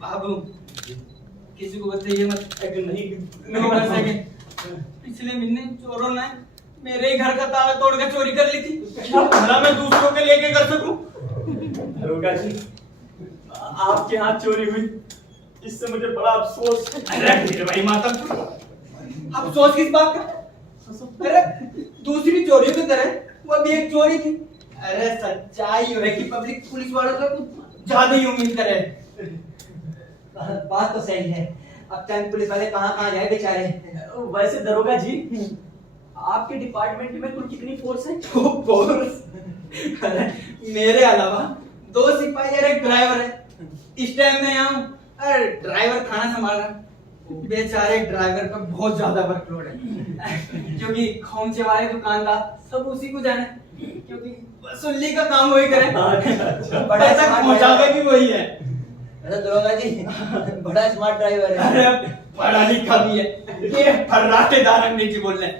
बाबू किसी को बताइए मत, नहीं कर सके। पिछले महीने चोरों ने मेरे ही घर का ताला तोड़ के चोरी कर ली थी। भला मैं दूसरों के लेके कर सकूं? दरोगा जी आपके हाथ चोरी हुई, इससे मुझे बड़ा अफसोस। अरे भाई माता, अफसोस किस बात का? अरे दूसरी चोरियों की तरह वो भी एक चोरी थी। अरे सच्चाई है कि पब्लिक पुलिस वालों से कुछ ज्यादा ही उम्मीद करे। बात तो सही है, अब चंद पुलिस वाले कहाँ जाए बेचारे। वैसे दरोगा जी आपके डिपार्टमेंट में कुल कितनी फोर्स है? फोर्स? अरे मेरे अलावा 2 सिपाही और एक ड्राइवर है। इस टाइम में यहाँ हूँ। अरे ड्राइवर खाना संभाल रहा है, बेचारे ड्राइवर का बहुत ज्यादा वर्कलोड है, क्योंकि खोमचे वाले दुकानदार सब उसी को जाने, क्योंकि वसूली का काम वही करे। बड़ा तक पहुंचावे भी वही है। अरे दरोगा जी बड़ा स्मार्ट ड्राइवर है। अरे पढ़ा लिखा भी है, ये फर्राटेदार अंग्रेजी बोल रहे हैं।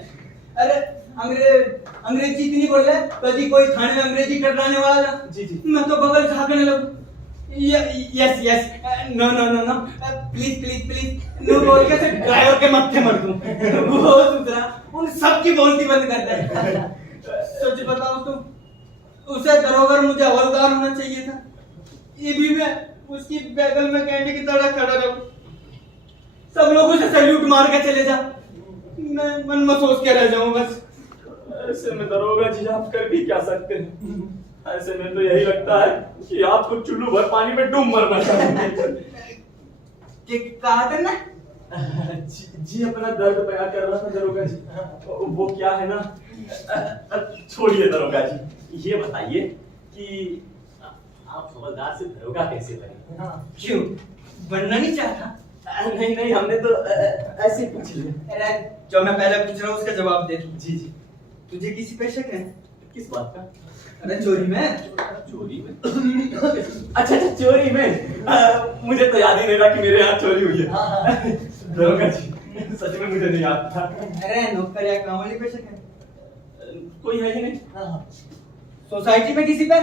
अरे अंग्रेजी इतनी बोल रहे, कभी कोई थाने में अंग्रेजी करवाने वाला जी जी मैं तो बगल झाँकने लगूं। Yes yes, no no no no, please please please no बोल के ड्राइवर के मत्थे मर दूं। वो दूसरा उन सब की बोलती बंद कर दे। सच बताओ तो उसे दरोगा मुझे हवलदार होना चाहिए था। ये भी मैं उसकी बगल में कैंडी की तरह खड़ा रहूं, सब लोग उसे सैल्यूट मार के चले जा, मैं मन में सोच के रह जाऊं बस। ऐसे में दरोगा जी आप कर भी क्या सकते हैं? ऐसे में तो यही लगता है कि आपको चुल्लू भर पानी में डूब मरना चाहिए। कहा था ना? जी अपना दर्द बयां कर रहा था दरोगा जी। वो क्या है ना, छोड़िए दरोगा जी, ये बताइए कि आप हवलदार से दरोगा कैसे बने? क्यों बनना नहीं चाहता? नहीं नहीं, हमने तो ऐसे ही पूछ लिया। अरे जो मैं पहले पूछ रहा हूँ उसका जवाब दे। जी जी। तुझे किसी पे शक है? किस बात का? अरे चोरी में। चोरी में? अच्छा अच्छा चोरी में। मुझे तो याद ही नहीं रहा कि मेरे यहाँ चोरी हुई है। दरोगा जी सच में मुझे नहीं याद था। अरे नौकर या कांवली पे शक है? कोई है ही नहीं। सोसाइटी में किसी पे?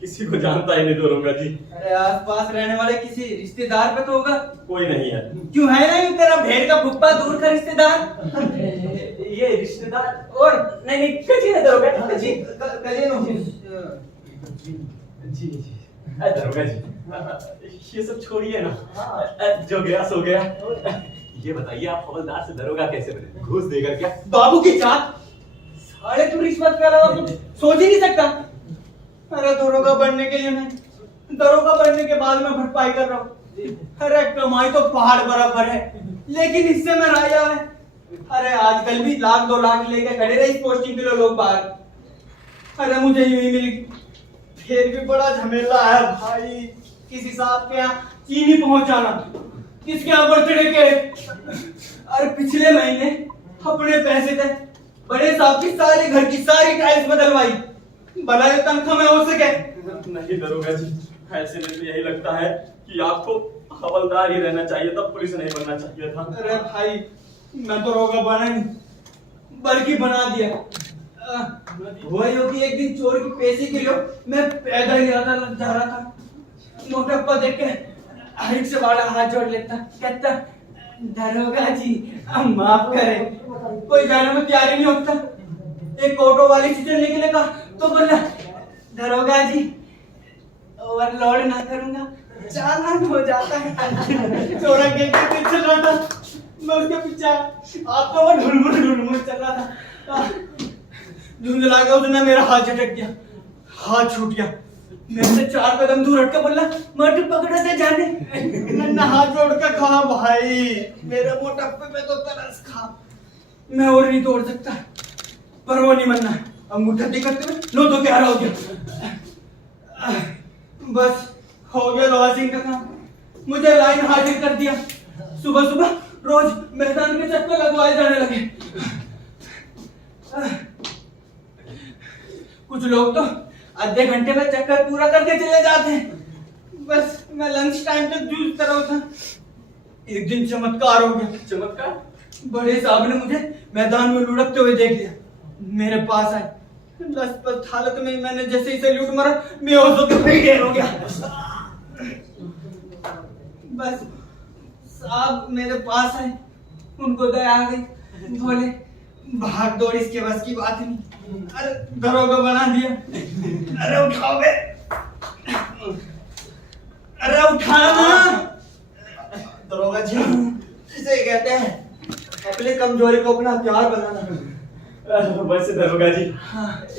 किसी को जानता ही नहीं दरोगा जी। अरे आसपास रहने वाले किसी रिश्तेदार पे तो होगा? कोई नहीं है। क्यों है नहीं तेरा भेड़ का फुप्पा दूर का रिश्तेदार? ये रिश्तेदार और नहीं नहीं कजी है दरोगा जी। जी जी दरोगा जी ये सब छोड़िए ना, जो गया सो गया। ये बताइए आप हवलदार से दरोगा कैसे बने? घूस देकर क्या? बाबू की चाट साले तू रिश्वत के अलावा कुछ सोच ही नहीं सकता। अरे दरोगा बनने के लिए मैं दरोगा बनने के बाद मैं भरपाई कर रहा हूँ। अरे कमाई तो पहाड़ बराबर है, लेकिन इससे मैं राजा है। अरे आजकल भी 1-2 लाख लेके खड़े रहे इस पोस्टिंग के लिए लोग बाहर। अरे मुझे यूं ही मिल गई, फिर भी बड़ा झमेला है भाई। किसी साहब के यहाँ चीनी पहुंचाना, किसके यहाँ बर्थडे केक। अरे पिछले महीने अपने पैसे थे बड़े साहब की सारी घर की सारी टाइल्स बदलवाई, भला ये तनख्वाह में हो सके। नहीं दरोगा जी, ऐसे में तो यही लगता है कि आपको हवलदार ही रहना चाहिए था, पुलिस नहीं बनना चाहिए था। अरे भाई मैं तो दरोगा बना नहीं बल्कि बना दिया। हुआ यूं कि एक दिन चोर की पैसे के लिए मैं पैदल यात्रा लग जा रहा था। मोटप्पा देख के हाइट से बड़ा हाथ जोड़ लेता, कहता दरोगा जी अब माफ करें, कोई जाने में तैयार ही नहीं होता। एक ऑटो वाले से चलने के लिए कहा तो बोला दरोगा जी ओवरलोड ना करूंगा, चालान हो जाता है। चोरा के पीछे चल रहा था, मैं उसके पीछे आपका वो ढुलमुल चल रहा था। धुंधला के उसने मेरा हाथ झटक दिया, हाथ छूट गया। मेरे से 4 कदम दूर हट के बोला मत पकड़ो से जाने। मैंने हाथ जोड़ के कहा भाई मेरे मोटप्पे पे तो तरस खा, मैं और नहीं तोड़ सकता, पर वो नहीं मनना। अंगूठा दिखाते हुए लो तो प्यारा हो गया। बस हो गया लोहा सिंह का काम, मुझे लाइन हाजिर कर दिया। सुबह सुबह रोज मैदान के चक्कर लगवाए जाने लगे। कुछ लोग तो आधे घंटे में चक्कर पूरा करके चले जाते हैं। बस मैं लंच टाइम तक जूझता रहा था। एक दिन चमत्कार हो गया। चमत्कार? बड़े साहब ने मुझे मैदान में लुढ़कते हुए देख लिया, मेरे पास आए। लसपस हालत में मैंने जैसे ही सैल्यूट मारा, बेहोश होकर फिर ढेर हो गया। बस साहब मेरे पास आए, उनको दया आ गई, बोले भाग दौड़ इसके बस की बात नहीं। अरे दरोगा बना दिया। अरे उठाओ बे, अरे उठाना। दरोगा जी इसे कहते हैं अपनी कमजोरी को अपना हथियार बनाना। वैसे दरोगा जी,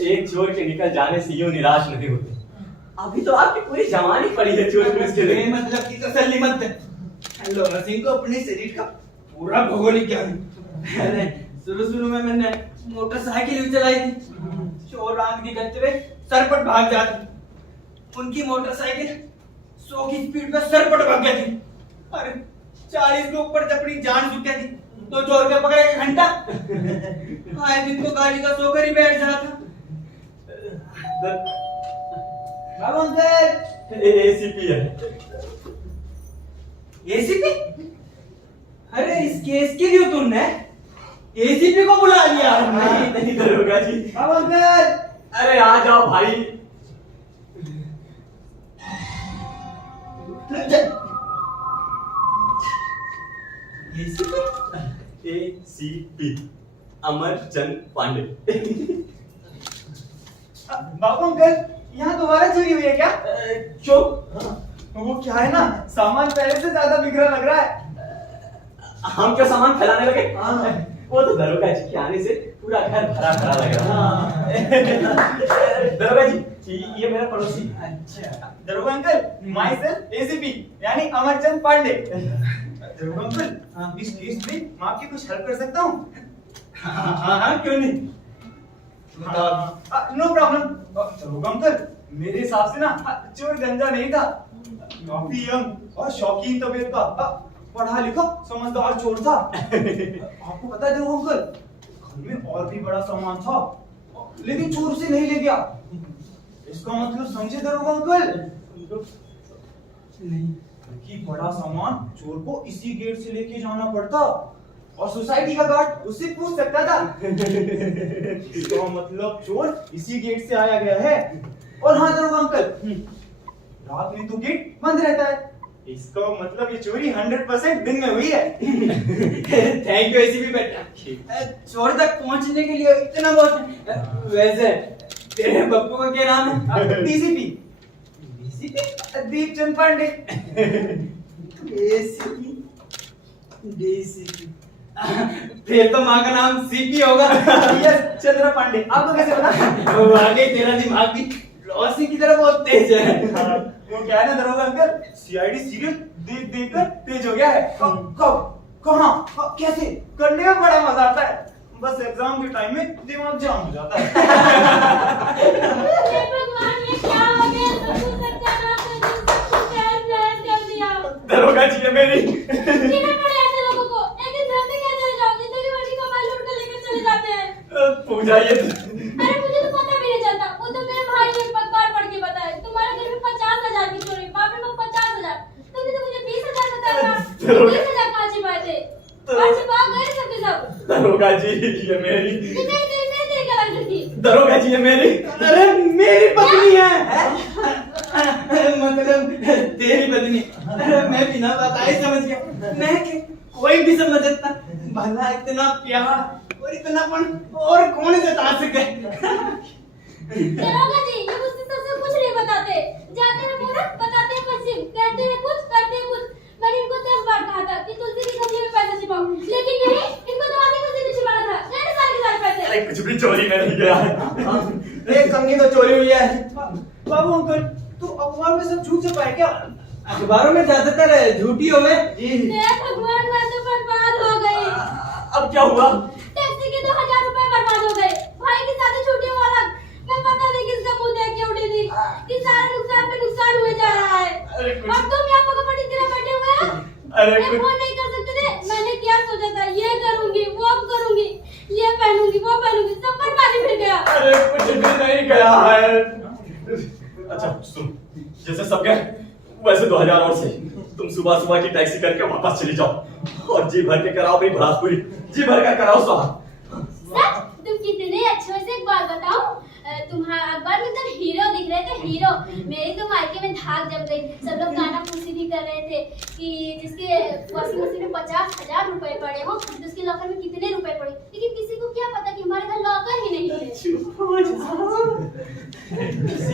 एक चोर के निकल जाने से यूं निराश नहीं होते। अभी तो आपकी पूरी जवानी पड़ी है चोर पुलिस के लिए। मतलब की तसल्ली मत दे। लोहा सिंह को अपने शरीर का पूरा भौगोलिक ज्ञान है। अरे शुरू में मैंने मोटरसाइकिल भी चलाई थी। चोर आंख दिखाते हुए सरपट भाग जाती, उनकी मोटरसाइकिल 100 की स्पीड पे सरपट भाग गई थी। अरे 40 के ऊपर जब अपनी जान चुकी थी तो चोर के पकड़े 1 घंटा। आए दिन तो गाड़ी का सोकर ही बैठ जाता। बाबू अंकल, एसीपी है। एसीपी? अरे इस केस के लिए तुमने एसीपी को बुला लिया? नहीं नहीं दरोगा जी। बाबू अंकल, अरे आ जाओ भाई। एसीपी अमरचंद पांडे। बाबू अंकल, यहाँ दोबारा चोरी हुई है क्या? क्यों? वो क्या है ना, सामान पहले से ज्यादा बिखरा लग रहा है। हम क्या सामान फैलाने लगे? वो तो दरोगा जी के आने से पूरा घर भरा भरा लग रहा है। दरोगा जी, ये मेरा पड़ोसी। अच्छा दरोगा अंकल, माई सेल्फ एसीपी यानी अमरचंद पांडे। दरोगा अंकल, इस केस में मैं आपकी कुछ हेल्प कर सकता हूँ? हाँ क्यों नहीं। No problem. दरोगा अंकल, मेरे हिसाब से ना चोर गंजा नहीं था, काफी यंग और शौकीन तबीयत का पढ़ा लिखा समझदार चोर था। आपको पता है दरोगा अंकल, घर में और भी बड़ा सामान था लेकिन चोर उसे नहीं ले गया। इसका मतलब समझे दरोगा अंकल? नहीं। कि बड़ा सामान चोर को इसी गेट से लेके जाना पड़ता और सोसाइटी का गार्ड उससे पूछ सकता था। इसका मतलब चोर इसी गेट से आया गया है। और हाँ दरोगा अंकल, रात में तो गेट बंद रहता है, इसका मतलब ये चोरी 100% दिन में हुई है। थैंक यू एसीपी बेटा, चोर तक पहुंचने के लिए इतना बहुत। वैसे तेरे पप्पू का क्या नाम है? DCP Deepchand Pande. ACP DCP, फिर तो माँ का नाम सीपी होगा। यस, चंद्रा पांडे। आपको कैसे पता? वाकई तेरा दिमाग भी लॉसी की तरह बहुत तेज है। वो क्या है ना दरोगा अंकल, सीआईडी सीरियल देख देख कर तेज हो गया है। कब कहाँ कैसे करने में बड़ा मजा आता है, बस एग्जाम के टाइम में दिमाग जाम हो जाता है। हे भगवान, ये क्या हो गया? सब कुछ सत्यानाश है, सब कुछ तहस-नहस कर दिया। दरोगा जी, ये मेरी। जीना पड़े ऐसे लोगों को। एक दिन घर में क्या चले जाओ, जिंदगी भर की कमाई लूट कर लेकर चले जाते हैं। पूजा ये अरे मुझे तो पता भी नहीं चलता, वो तो मेरे भाई ने पकवान पढ़ के बताया। तुम्हारे घर में 50,000 की चोरी, बाप रे बाप 50,000। तुमने तो मुझे 20,000 बताया था। 20,000 कहाँ छिपाए थे? और छिपा गए सबके सब। दरोगा जी, ये मेरी। ये मेरी तेरी क्या लग रही थी? दरोगा जी, ये मेरी। अरे मेरी पत्नी है। मतलब तेरी बदनी। अरे मैं बिना बताए समझ गया। मैं के कोई भी समझ सकता। भला इतना प्यार और इतनापन और कौन जता सके। दरोगा जी ये मुझसे सबसे कुछ नहीं बताते, जाते हैं पूरा बताते हैं पश्चिम, कहते हैं कुछ करते हैं कुछ। मैंने इनको 10 बार कहा था कि तुलसी की गमले में पैसा छिपाओ, लेकिन नहीं, इनको तो आगे कुछ नहीं छिपाना था। मैंने सारे पैसे। अरे कुछ भी चोरी में नहीं गया है। एक कंगी तो चोरी हुई है। बाबू अंकल तू अखबार में सब झूठ छपाए क्या? अखबारों में ज्यादातर झूठी हो गए जी। मैं भगवान मैं तो बर्बाद हो गई। अब क्या हुआ? टैक्सी के 2000 रुपए बर्बाद हो गए। भाई की शादी छूटी वाला मैं पता नहीं किसका मुंह देख के उठी थी कि सारा नुकसान पे नुकसान हुए जा रहा है। अब तुम यहाँ पकड़ के बैठे हुए हैं। अरे मैं फोन नहीं कर सकते थे। मैंने क्या सोचा था, ये करूंगी वो करूंगी, ये पहनूंगी वो पहनूंगी, सब पर पानी फिर गया। अरे कुछ भी नहीं गया है। अच्छा सुन, जैसे सब गए वैसे 2000 और से तुम सुबह सुबह की टैक्सी करके वापस चली जाओ और जी भर के कराओ भाई भड़ासपुरी, जी भर का कराओ स्वाहा। सच तुम कितने अच्छे हो। एक बात बताओ, तुम्हारा अखबार में एकदम हीरो दिख रहे थे, हीरो। मेरी तो मायके में धाक जम गई। सब लोग गाना फूसी भी कर रहे थे कि जिसके वॉशिंग मशीन में 50,000 रुपए पड़े हो तो उसके लॉकर में कितने रुपए पड़े, लेकिन किसी को क्या पता कि हमारे घर लॉकर ही नहीं है। किसी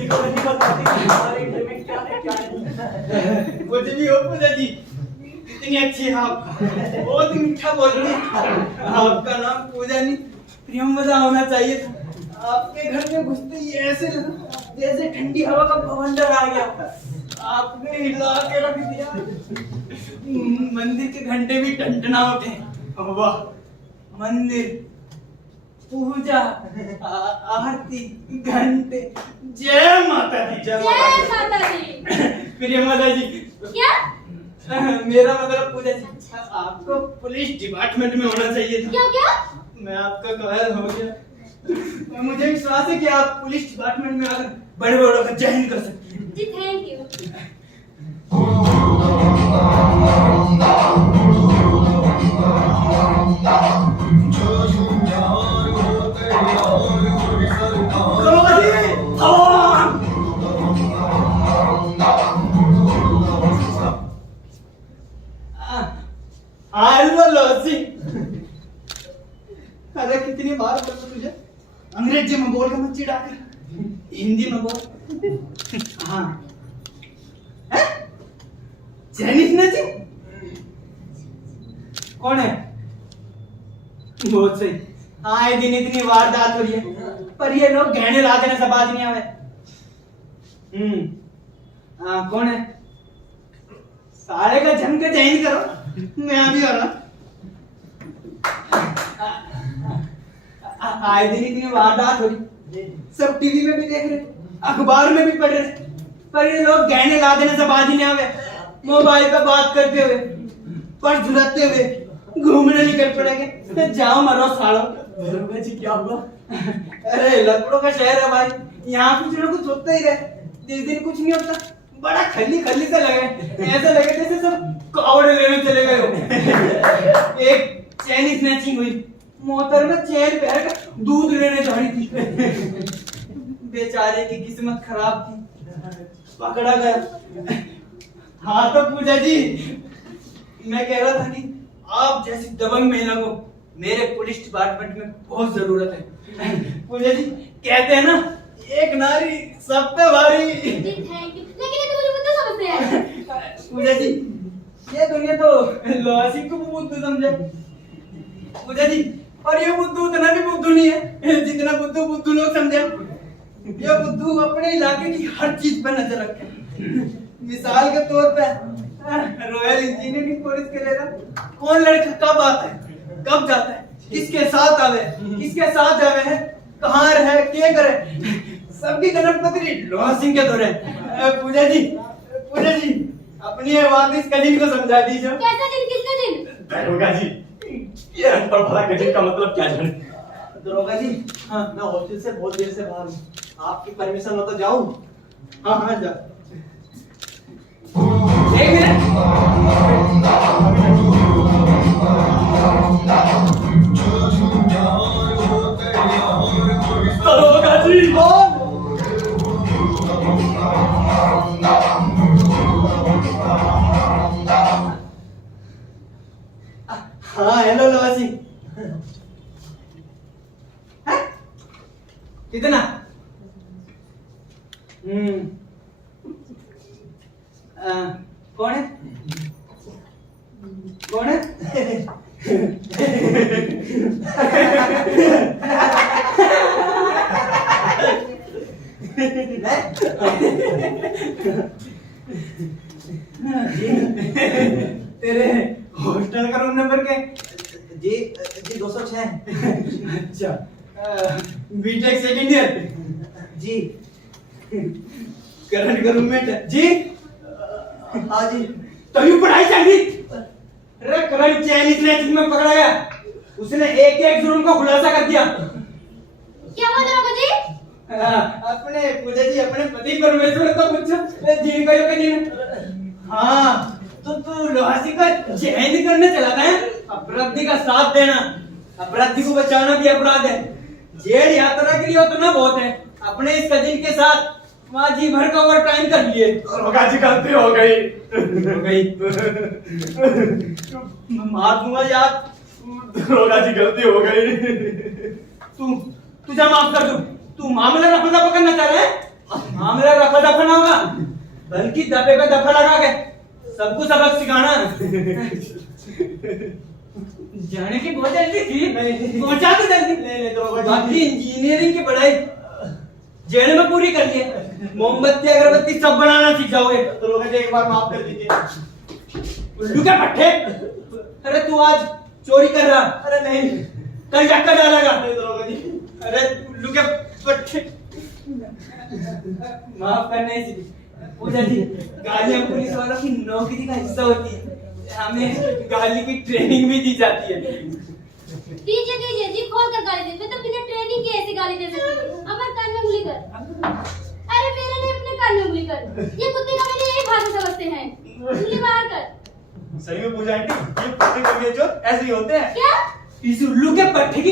को नहीं बताती कि हमारे घर में क्या है क्या नहीं। कुछ भी हो पूजा जी, कितनी अच्छी है आप, बहुत मीठा बोल रहे हैं। आपका नाम पूजा नहीं प्रियंवदा होना चाहिए था। आपके घर में घुसते ही ऐसे लगा जैसे ठंडी हवा का बवंडर आ गया। आपने हिला के रख दिया। मंदिर के घंटे भी टंटना उठे। वाह, मंदिर, पूजा, आरती, घंटे। जय माता दी, जय जय माता दी। प्रिय माता जी। क्या? मेरा मतलब पूजा जी, आपको पुलिस डिपार्टमेंट में होना चाहिए था। क्यों क्या? मैं आपका कायल हो गया। मुझे विश्वास है कि आप पुलिस डिपार्टमेंट में आकर बड़े बड़ों का जय हिंद कर सकते हैं। जी थैंक यू। अरे कितनी बार बोलूं तुझे, अंग्रेजी में बोल के मत चिढ़ाकर, हिंदी में बोल। हाँ है? चाइनीज नची कौन है? बहुत सही। आए दिन इतनी वारदात हो रही है, पर ये लोग गहने ला देने से बाज नहीं आवे। हाँ कौन है? सारे का जम के चेंज करो, मैं अभी हो रहा। आए दिन इतनी वारदात हो रही, सब टीवी में भी देख रहे, अखबार में भी पढ़ रहे, पर ये लोग गहने ला देने से बाज नहीं आवे। मोबाइल पे बात करते हुए, पर्स झुलाते हुए घूमने निकल पड़ेंगे। जाओ मरो सालो। दरोगा जी क्या हुआ? अरे लकड़ों का शहर है भाई, यहाँ कुछ ना कुछ होता ही रहे। जिस दिन कुछ नहीं होता बड़ा खल्ली खल्ली से लगे, ऐसा लगे जैसे सब कौड़े लेने चले गए हो। एक चैन स्नैचिंग हुई, मोहतरमा चैन पहन कर दूध लेने जा रही थी। बेचारे की किस्मत खराब थी, पकड़ा गया। हाँ तो पूजा जी, मैं कह रहा था कि आप जैसी दबंग महिला को मेरे पुलिस डिपार्टमेंट में बहुत जरूरत है। पूजा जी कहते हैं ना, एक नारी सब पे भारी। जी थैंक यू, लेकिन ये तो मुझे बुद्धू समझते हैं। पूजा जी ये दुनिया तो लॉजिक को बुद्धू समझे। पूजा जी और ये बुद्धू उतना भी बुद्धू नहीं है जितना बुद्धू बुद्धू लोग समझे। ये बुद्धू अपने इलाके की हर चीज पर नजर रखे। मिसाल के तौर पे रॉयल इंजीनियरिंग कॉलेज के लेगा, कौन लड़का कब आता है, कब जाता है, किसके साथ आवे, किसके साथ जावे है, कहाँ रहे, क्या करे, सबकी जनम पत्री लोहा सिंह के दौरे। पूजा जी अपनी वादिस कजिन को समझा दीजिए। कैसा दिन, किसका दिन? दरोगा जी ये अनपढ़ भला कजिन का मतलब क्या जाने? दरोगा जी, हाँ मैं हॉस्टल से बहुत देर से बाहर हूँ, आपकी परमिशन हो तो जाऊँ? हाँ जा। एक मिनट। दरोगा जी हाँ हेलो लोहा सिंह। हैं? कितना? कौन है? कौन है? तेरे हॉस्टल का रूम नंबर क्या है? जी 206। अच्छा बीटेक सेकंड ईयर जी करंट का रूममेट है जी। हाँ जी। तभी पढ़ाई चल रही। अरे करंट चाइनीज स्नैचिंग में पकड़ा गया। उसने एक जुर्म को खुलासा कर दिया। क्या हुआ दरोगा जी? अपने पूजा जी अपने पति परमेश्वर को पूछो जी कहो कि जी। हाँ तो तू लोहासी का चयन करने चला था है? अपराधी का साथ देना, अपराधी को बचाना भी अपराध है। जेल यात्रा के लिए उतना बहुत है। अपने इस कजिन के साथ वहाँ जी भर का ओवर टाइम कर लिए। दरोगा जी गलती हो गई। हो गई। मार दूंगा यार। दरोगा जी गलती हो गई। तुझे माफ कर दूं। तू मामला रफा दफा करना चाह रहा है? मामला रफा दफा ना होगा, बल्कि दफे पे दफा लगा के सबको सबक सिखाना। जाने की बहुत जल्दी थी। पहुंचा दो जल्दी। बाकी इंजीनियरिंग की पढ़ाई जेल में पूरी कर ली। मोमबत्ती अगरबत्ती सब बनाना सीख जाओगे। दरोगा जी एक बार माफ कर दीजिए। उल्लू के पट्टे। अरे तू आज चोरी कर रहा। अरे नहीं कल धक्का डालेगा। नहीं दरोगा जी। अरे उल्लू के पट्टे। माफ करना ही सीखी। पूजा जी गालियां पुलिस वालों की नौकरी का हिस्सा होती है। हमें गाली की ट्रेनिंग भी दी जाती है। दीजिए दीजिए जी, खोल कर गाली दे। मैं तो बिना ट्रेनिंग के ऐसी गाली दे सकती हूँ। हमारे कान में उंगली कर। अरे मेरे नहीं, अपने कान में उंगली कर। ये कुत्ते का मैंने यही भाषा समझते हैं। उंगली बाहर कर। सही में पूजा आंटी, ये कुत्ते कभी जो ऐसे ही होते हैं। क्या? इस उल्लू के पट्टे की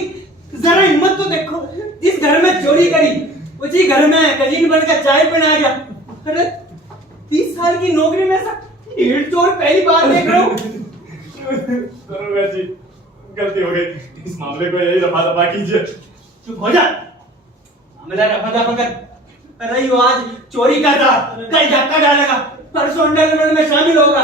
जरा हिम्मत तो देखो। जिस घर में चोरी करी उसी घर में कजीन बनकर चाय पीने आ गया। अरे 30 साल की नौकरी में ऐसा ढेर चोर पहली बार देख रहा हूँ। दरोगा जी गलती हो गई। इस मामले को यही रफा दफा कीजिए। चुप हो जा। मामला रफा दफा कर। अरे यो आज चोरी का था, कल धक्का डालेगा, परसों अंडरग्राउंड में शामिल होगा।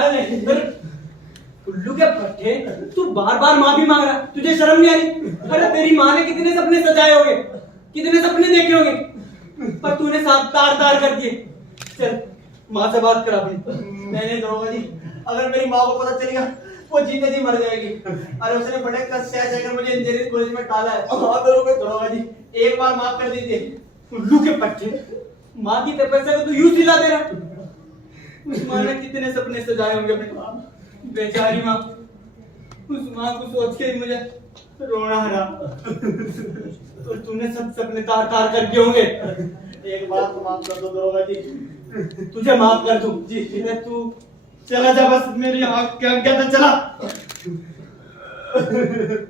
उल्लू के पट्टे तू बार बार माफी मांग रहा। तुझे शर्म नहीं आ रही? अरे तेरी माँ ने कितने सपने सजाए होंगे, कितने सपने देखे होंगे, पर तूने साथ तार तार कर दिए। चल माँ से बात करा अपनी। नहीं दरोगा जी, अगर मेरी माँ को पता चलेगा वो जीते जी मर जाएगी। अरे उसने बड़े कष्ट से आकर मुझे इंजीनियरिंग कॉलेज में डाला है। हाँ दरोगा जी एक बार माफ कर दीजिए। उल्लू के पट्टे माँ की तपस्या को तू यूं सिला दे रहा। उस माँ ने कितने सपने सजाए होंगे अपने। बेचारी माँ, उस माँ को सोच के ही मुझे रोना आ रहा। तो तूने सब सपने तार तार कर दिए होंगे। एक बार तो माफ कर दो दरोगा जी। तुझे माफ कर दूं जी। तू चला जा, बस मेरी आँख क्या क्या था। चला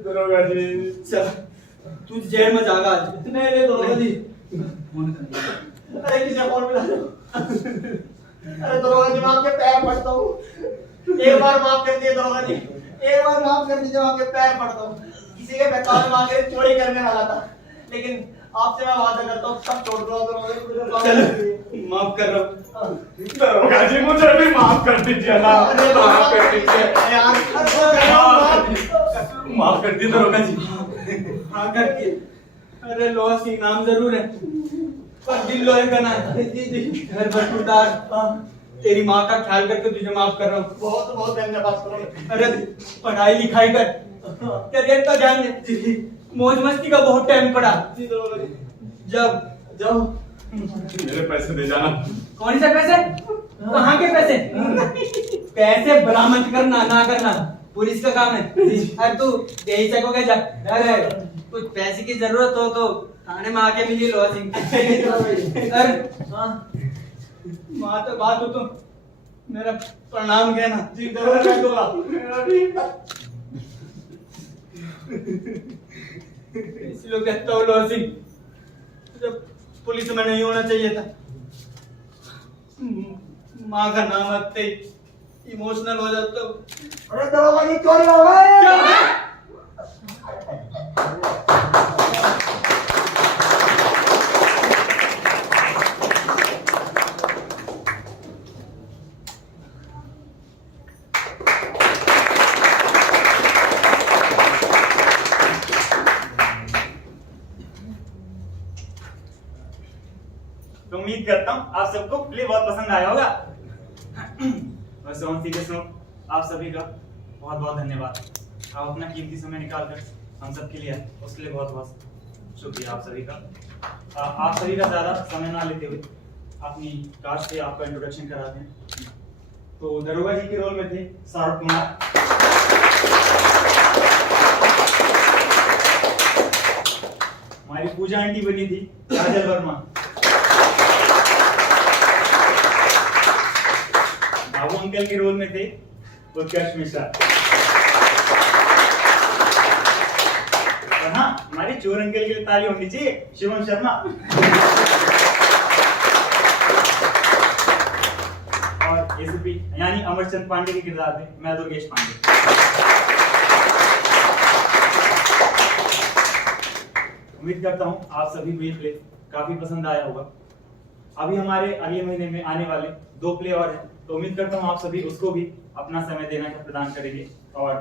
दरोगा जी चल, तू जेल में जागा आज। नहीं दरोगा जी। अरे किसी फोन मिला दो। अरे दरोगा जी मैं आपके पैर पड़ता हूँ। एक बार माफ कर दिए दरोगा जी, एक बार माफ कर दीजिए। मैं आपके पैर पड़ता हूँ। किसी के बहकावे में आकर चोरी करने वाला था, लेकिन आपसे मैं वादा करता हूँ सब छोड़ दो। चल माफ कर रहा हूँ। दरोगा जी मुझे भी माफ कर दीजिए ना। माफ कर दीजिए। माफ कर दिए दरोगा जी। हाँ कर दिए। अरे लोहा सिंह नाम जरूर है, पर दिल लोहे का ना है। घर पर टूटार। तेरी माँ का ख्याल करके तुझे माफ कर रहा हूँ। बहुत बहुत धन्यवाद करो। अरे पढ़ाई लिखाई कर, करियर का ध्यान दे। मौज मस्ती का बहुत टाइम पड़ा। जी दरोगा जी। जब जाओ मेरे पैसे दे जाना। कौन से पैसे? कहाँ के पैसे? पैसे बरामद करना ना करना पुलिस का काम है। अरे तू यही से को जा। अरे कुछ पैसे की जरूरत हो तो थाने में आके मिली लोहा सिंह। अरे माँ तो बात हो तो मेरा प्रणाम कहना। जी दरोगा कर दूंगा। इसलिए कहता हूँ लोहा सिंह, जब पुलिस में नहीं होना चाहिए था। माँ का नाम आते इमोशनल हो जाता हूँ। अरे दरोगा जी चोरी हो गए। आप सबको प्ले बहुत पसंद आया होगा। वैसे ऑन सीरियस नोट आप सभी का बहुत बहुत धन्यवाद। आप अपना कीमती समय निकाल कर हम सब के लिए आए, उसके लिए बहुत बहुत शुक्रिया आप सभी का। आप सभी का ज़्यादा समय ना लेते हुए अपनी कास्ट से आपका इंट्रोडक्शन कराते हैं। तो दरोगा जी के रोल में थे सौरभ कुमार, हमारी पूजा आंटी बनी थी काजल वर्मा, बाबू अंकल के रोल में थे उत्कर्ष मिश्रा, और हाँ हमारे चोर अंकल के लिए ताली होनी चाहिए, शिवम शर्मा। और एसीपी यानी अमरचंद पांडे के किरदार में मैं दुर्गेश पांडे। उम्मीद करता हूँ आप सभी को ये प्ले काफी पसंद आया होगा। अभी हमारे अगले महीने में आने वाले 2 प्ले और हैं, तो उम्मीद करता हूँ आप सभी उसको भी अपना समय देना का प्रदान करेंगे और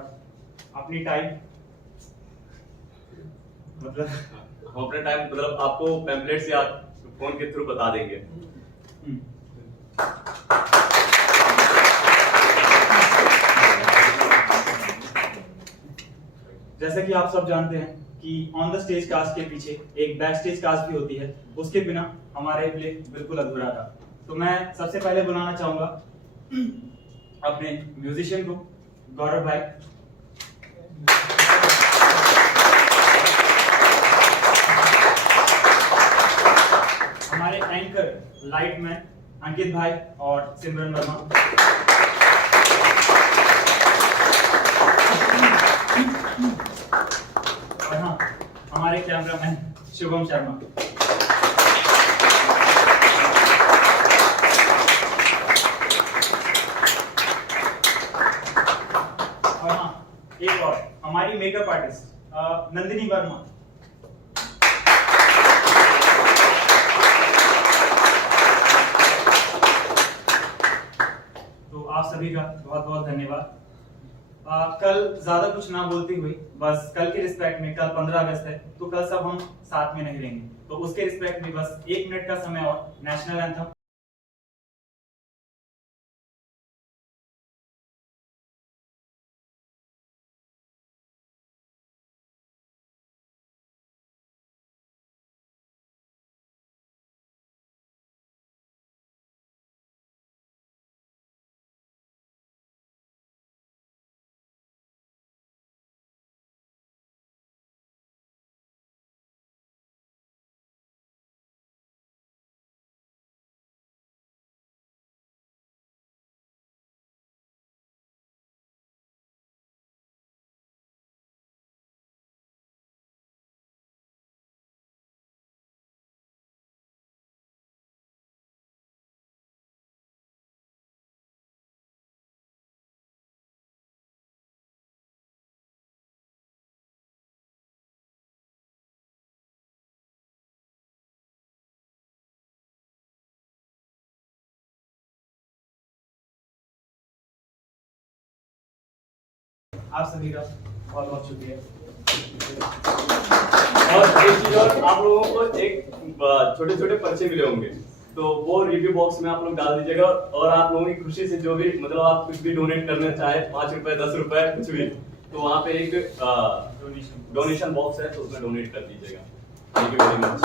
अपनी टाइम मतलब हम अपने टाइम मतलब आपको पैम्पलेट्स या फोन के थ्रू बता देंगे। जैसा कि आप सब जानते हैं कि ऑन द स्टेज कास्ट के पीछे एक बैक स्टेज कास्ट भी होती है, उसके बिना हमारा प्ले बिल्कुल अधूरा था। तो मैं सबसे पहले बुलाना चाहूंगा अपने म्यूजिशियन को, गौरव भाई। हमारे एंकर लाइट मैन अंकित भाई और सिमरन वर्मा। और हाँ हमारे कैमरामैन शुभम शर्मा। और हाँ एक और हमारी मेकअप आर्टिस्ट नंदिनी वर्मा। तो आप सभी का बहुत बहुत धन्यवाद। कल ज्यादा कुछ ना बोलते हुए बस कल के रिस्पेक्ट में, कल 15 अगस्त है तो कल सब हम साथ में नहीं रहेंगे, तो उसके रिस्पेक्ट में बस 1 मिनट का समय और नेशनल एंथम आप सभी का बहुत बहुत शुक्रिया। और एक चीज और, आप लोगों को एक छोटे छोटे पर्चे मिले होंगे, तो वो रिव्यू बॉक्स में आप लोग डाल दीजिएगा। और आप लोगों की खुशी से जो भी मतलब आप कुछ भी डोनेट करना चाहे, 5 रुपए 10 रुपए कुछ भी, तो वहाँ पे एक डोनेशन बॉक्स है, तो उसमें डोनेट कर दीजिएगा। Thank you very much.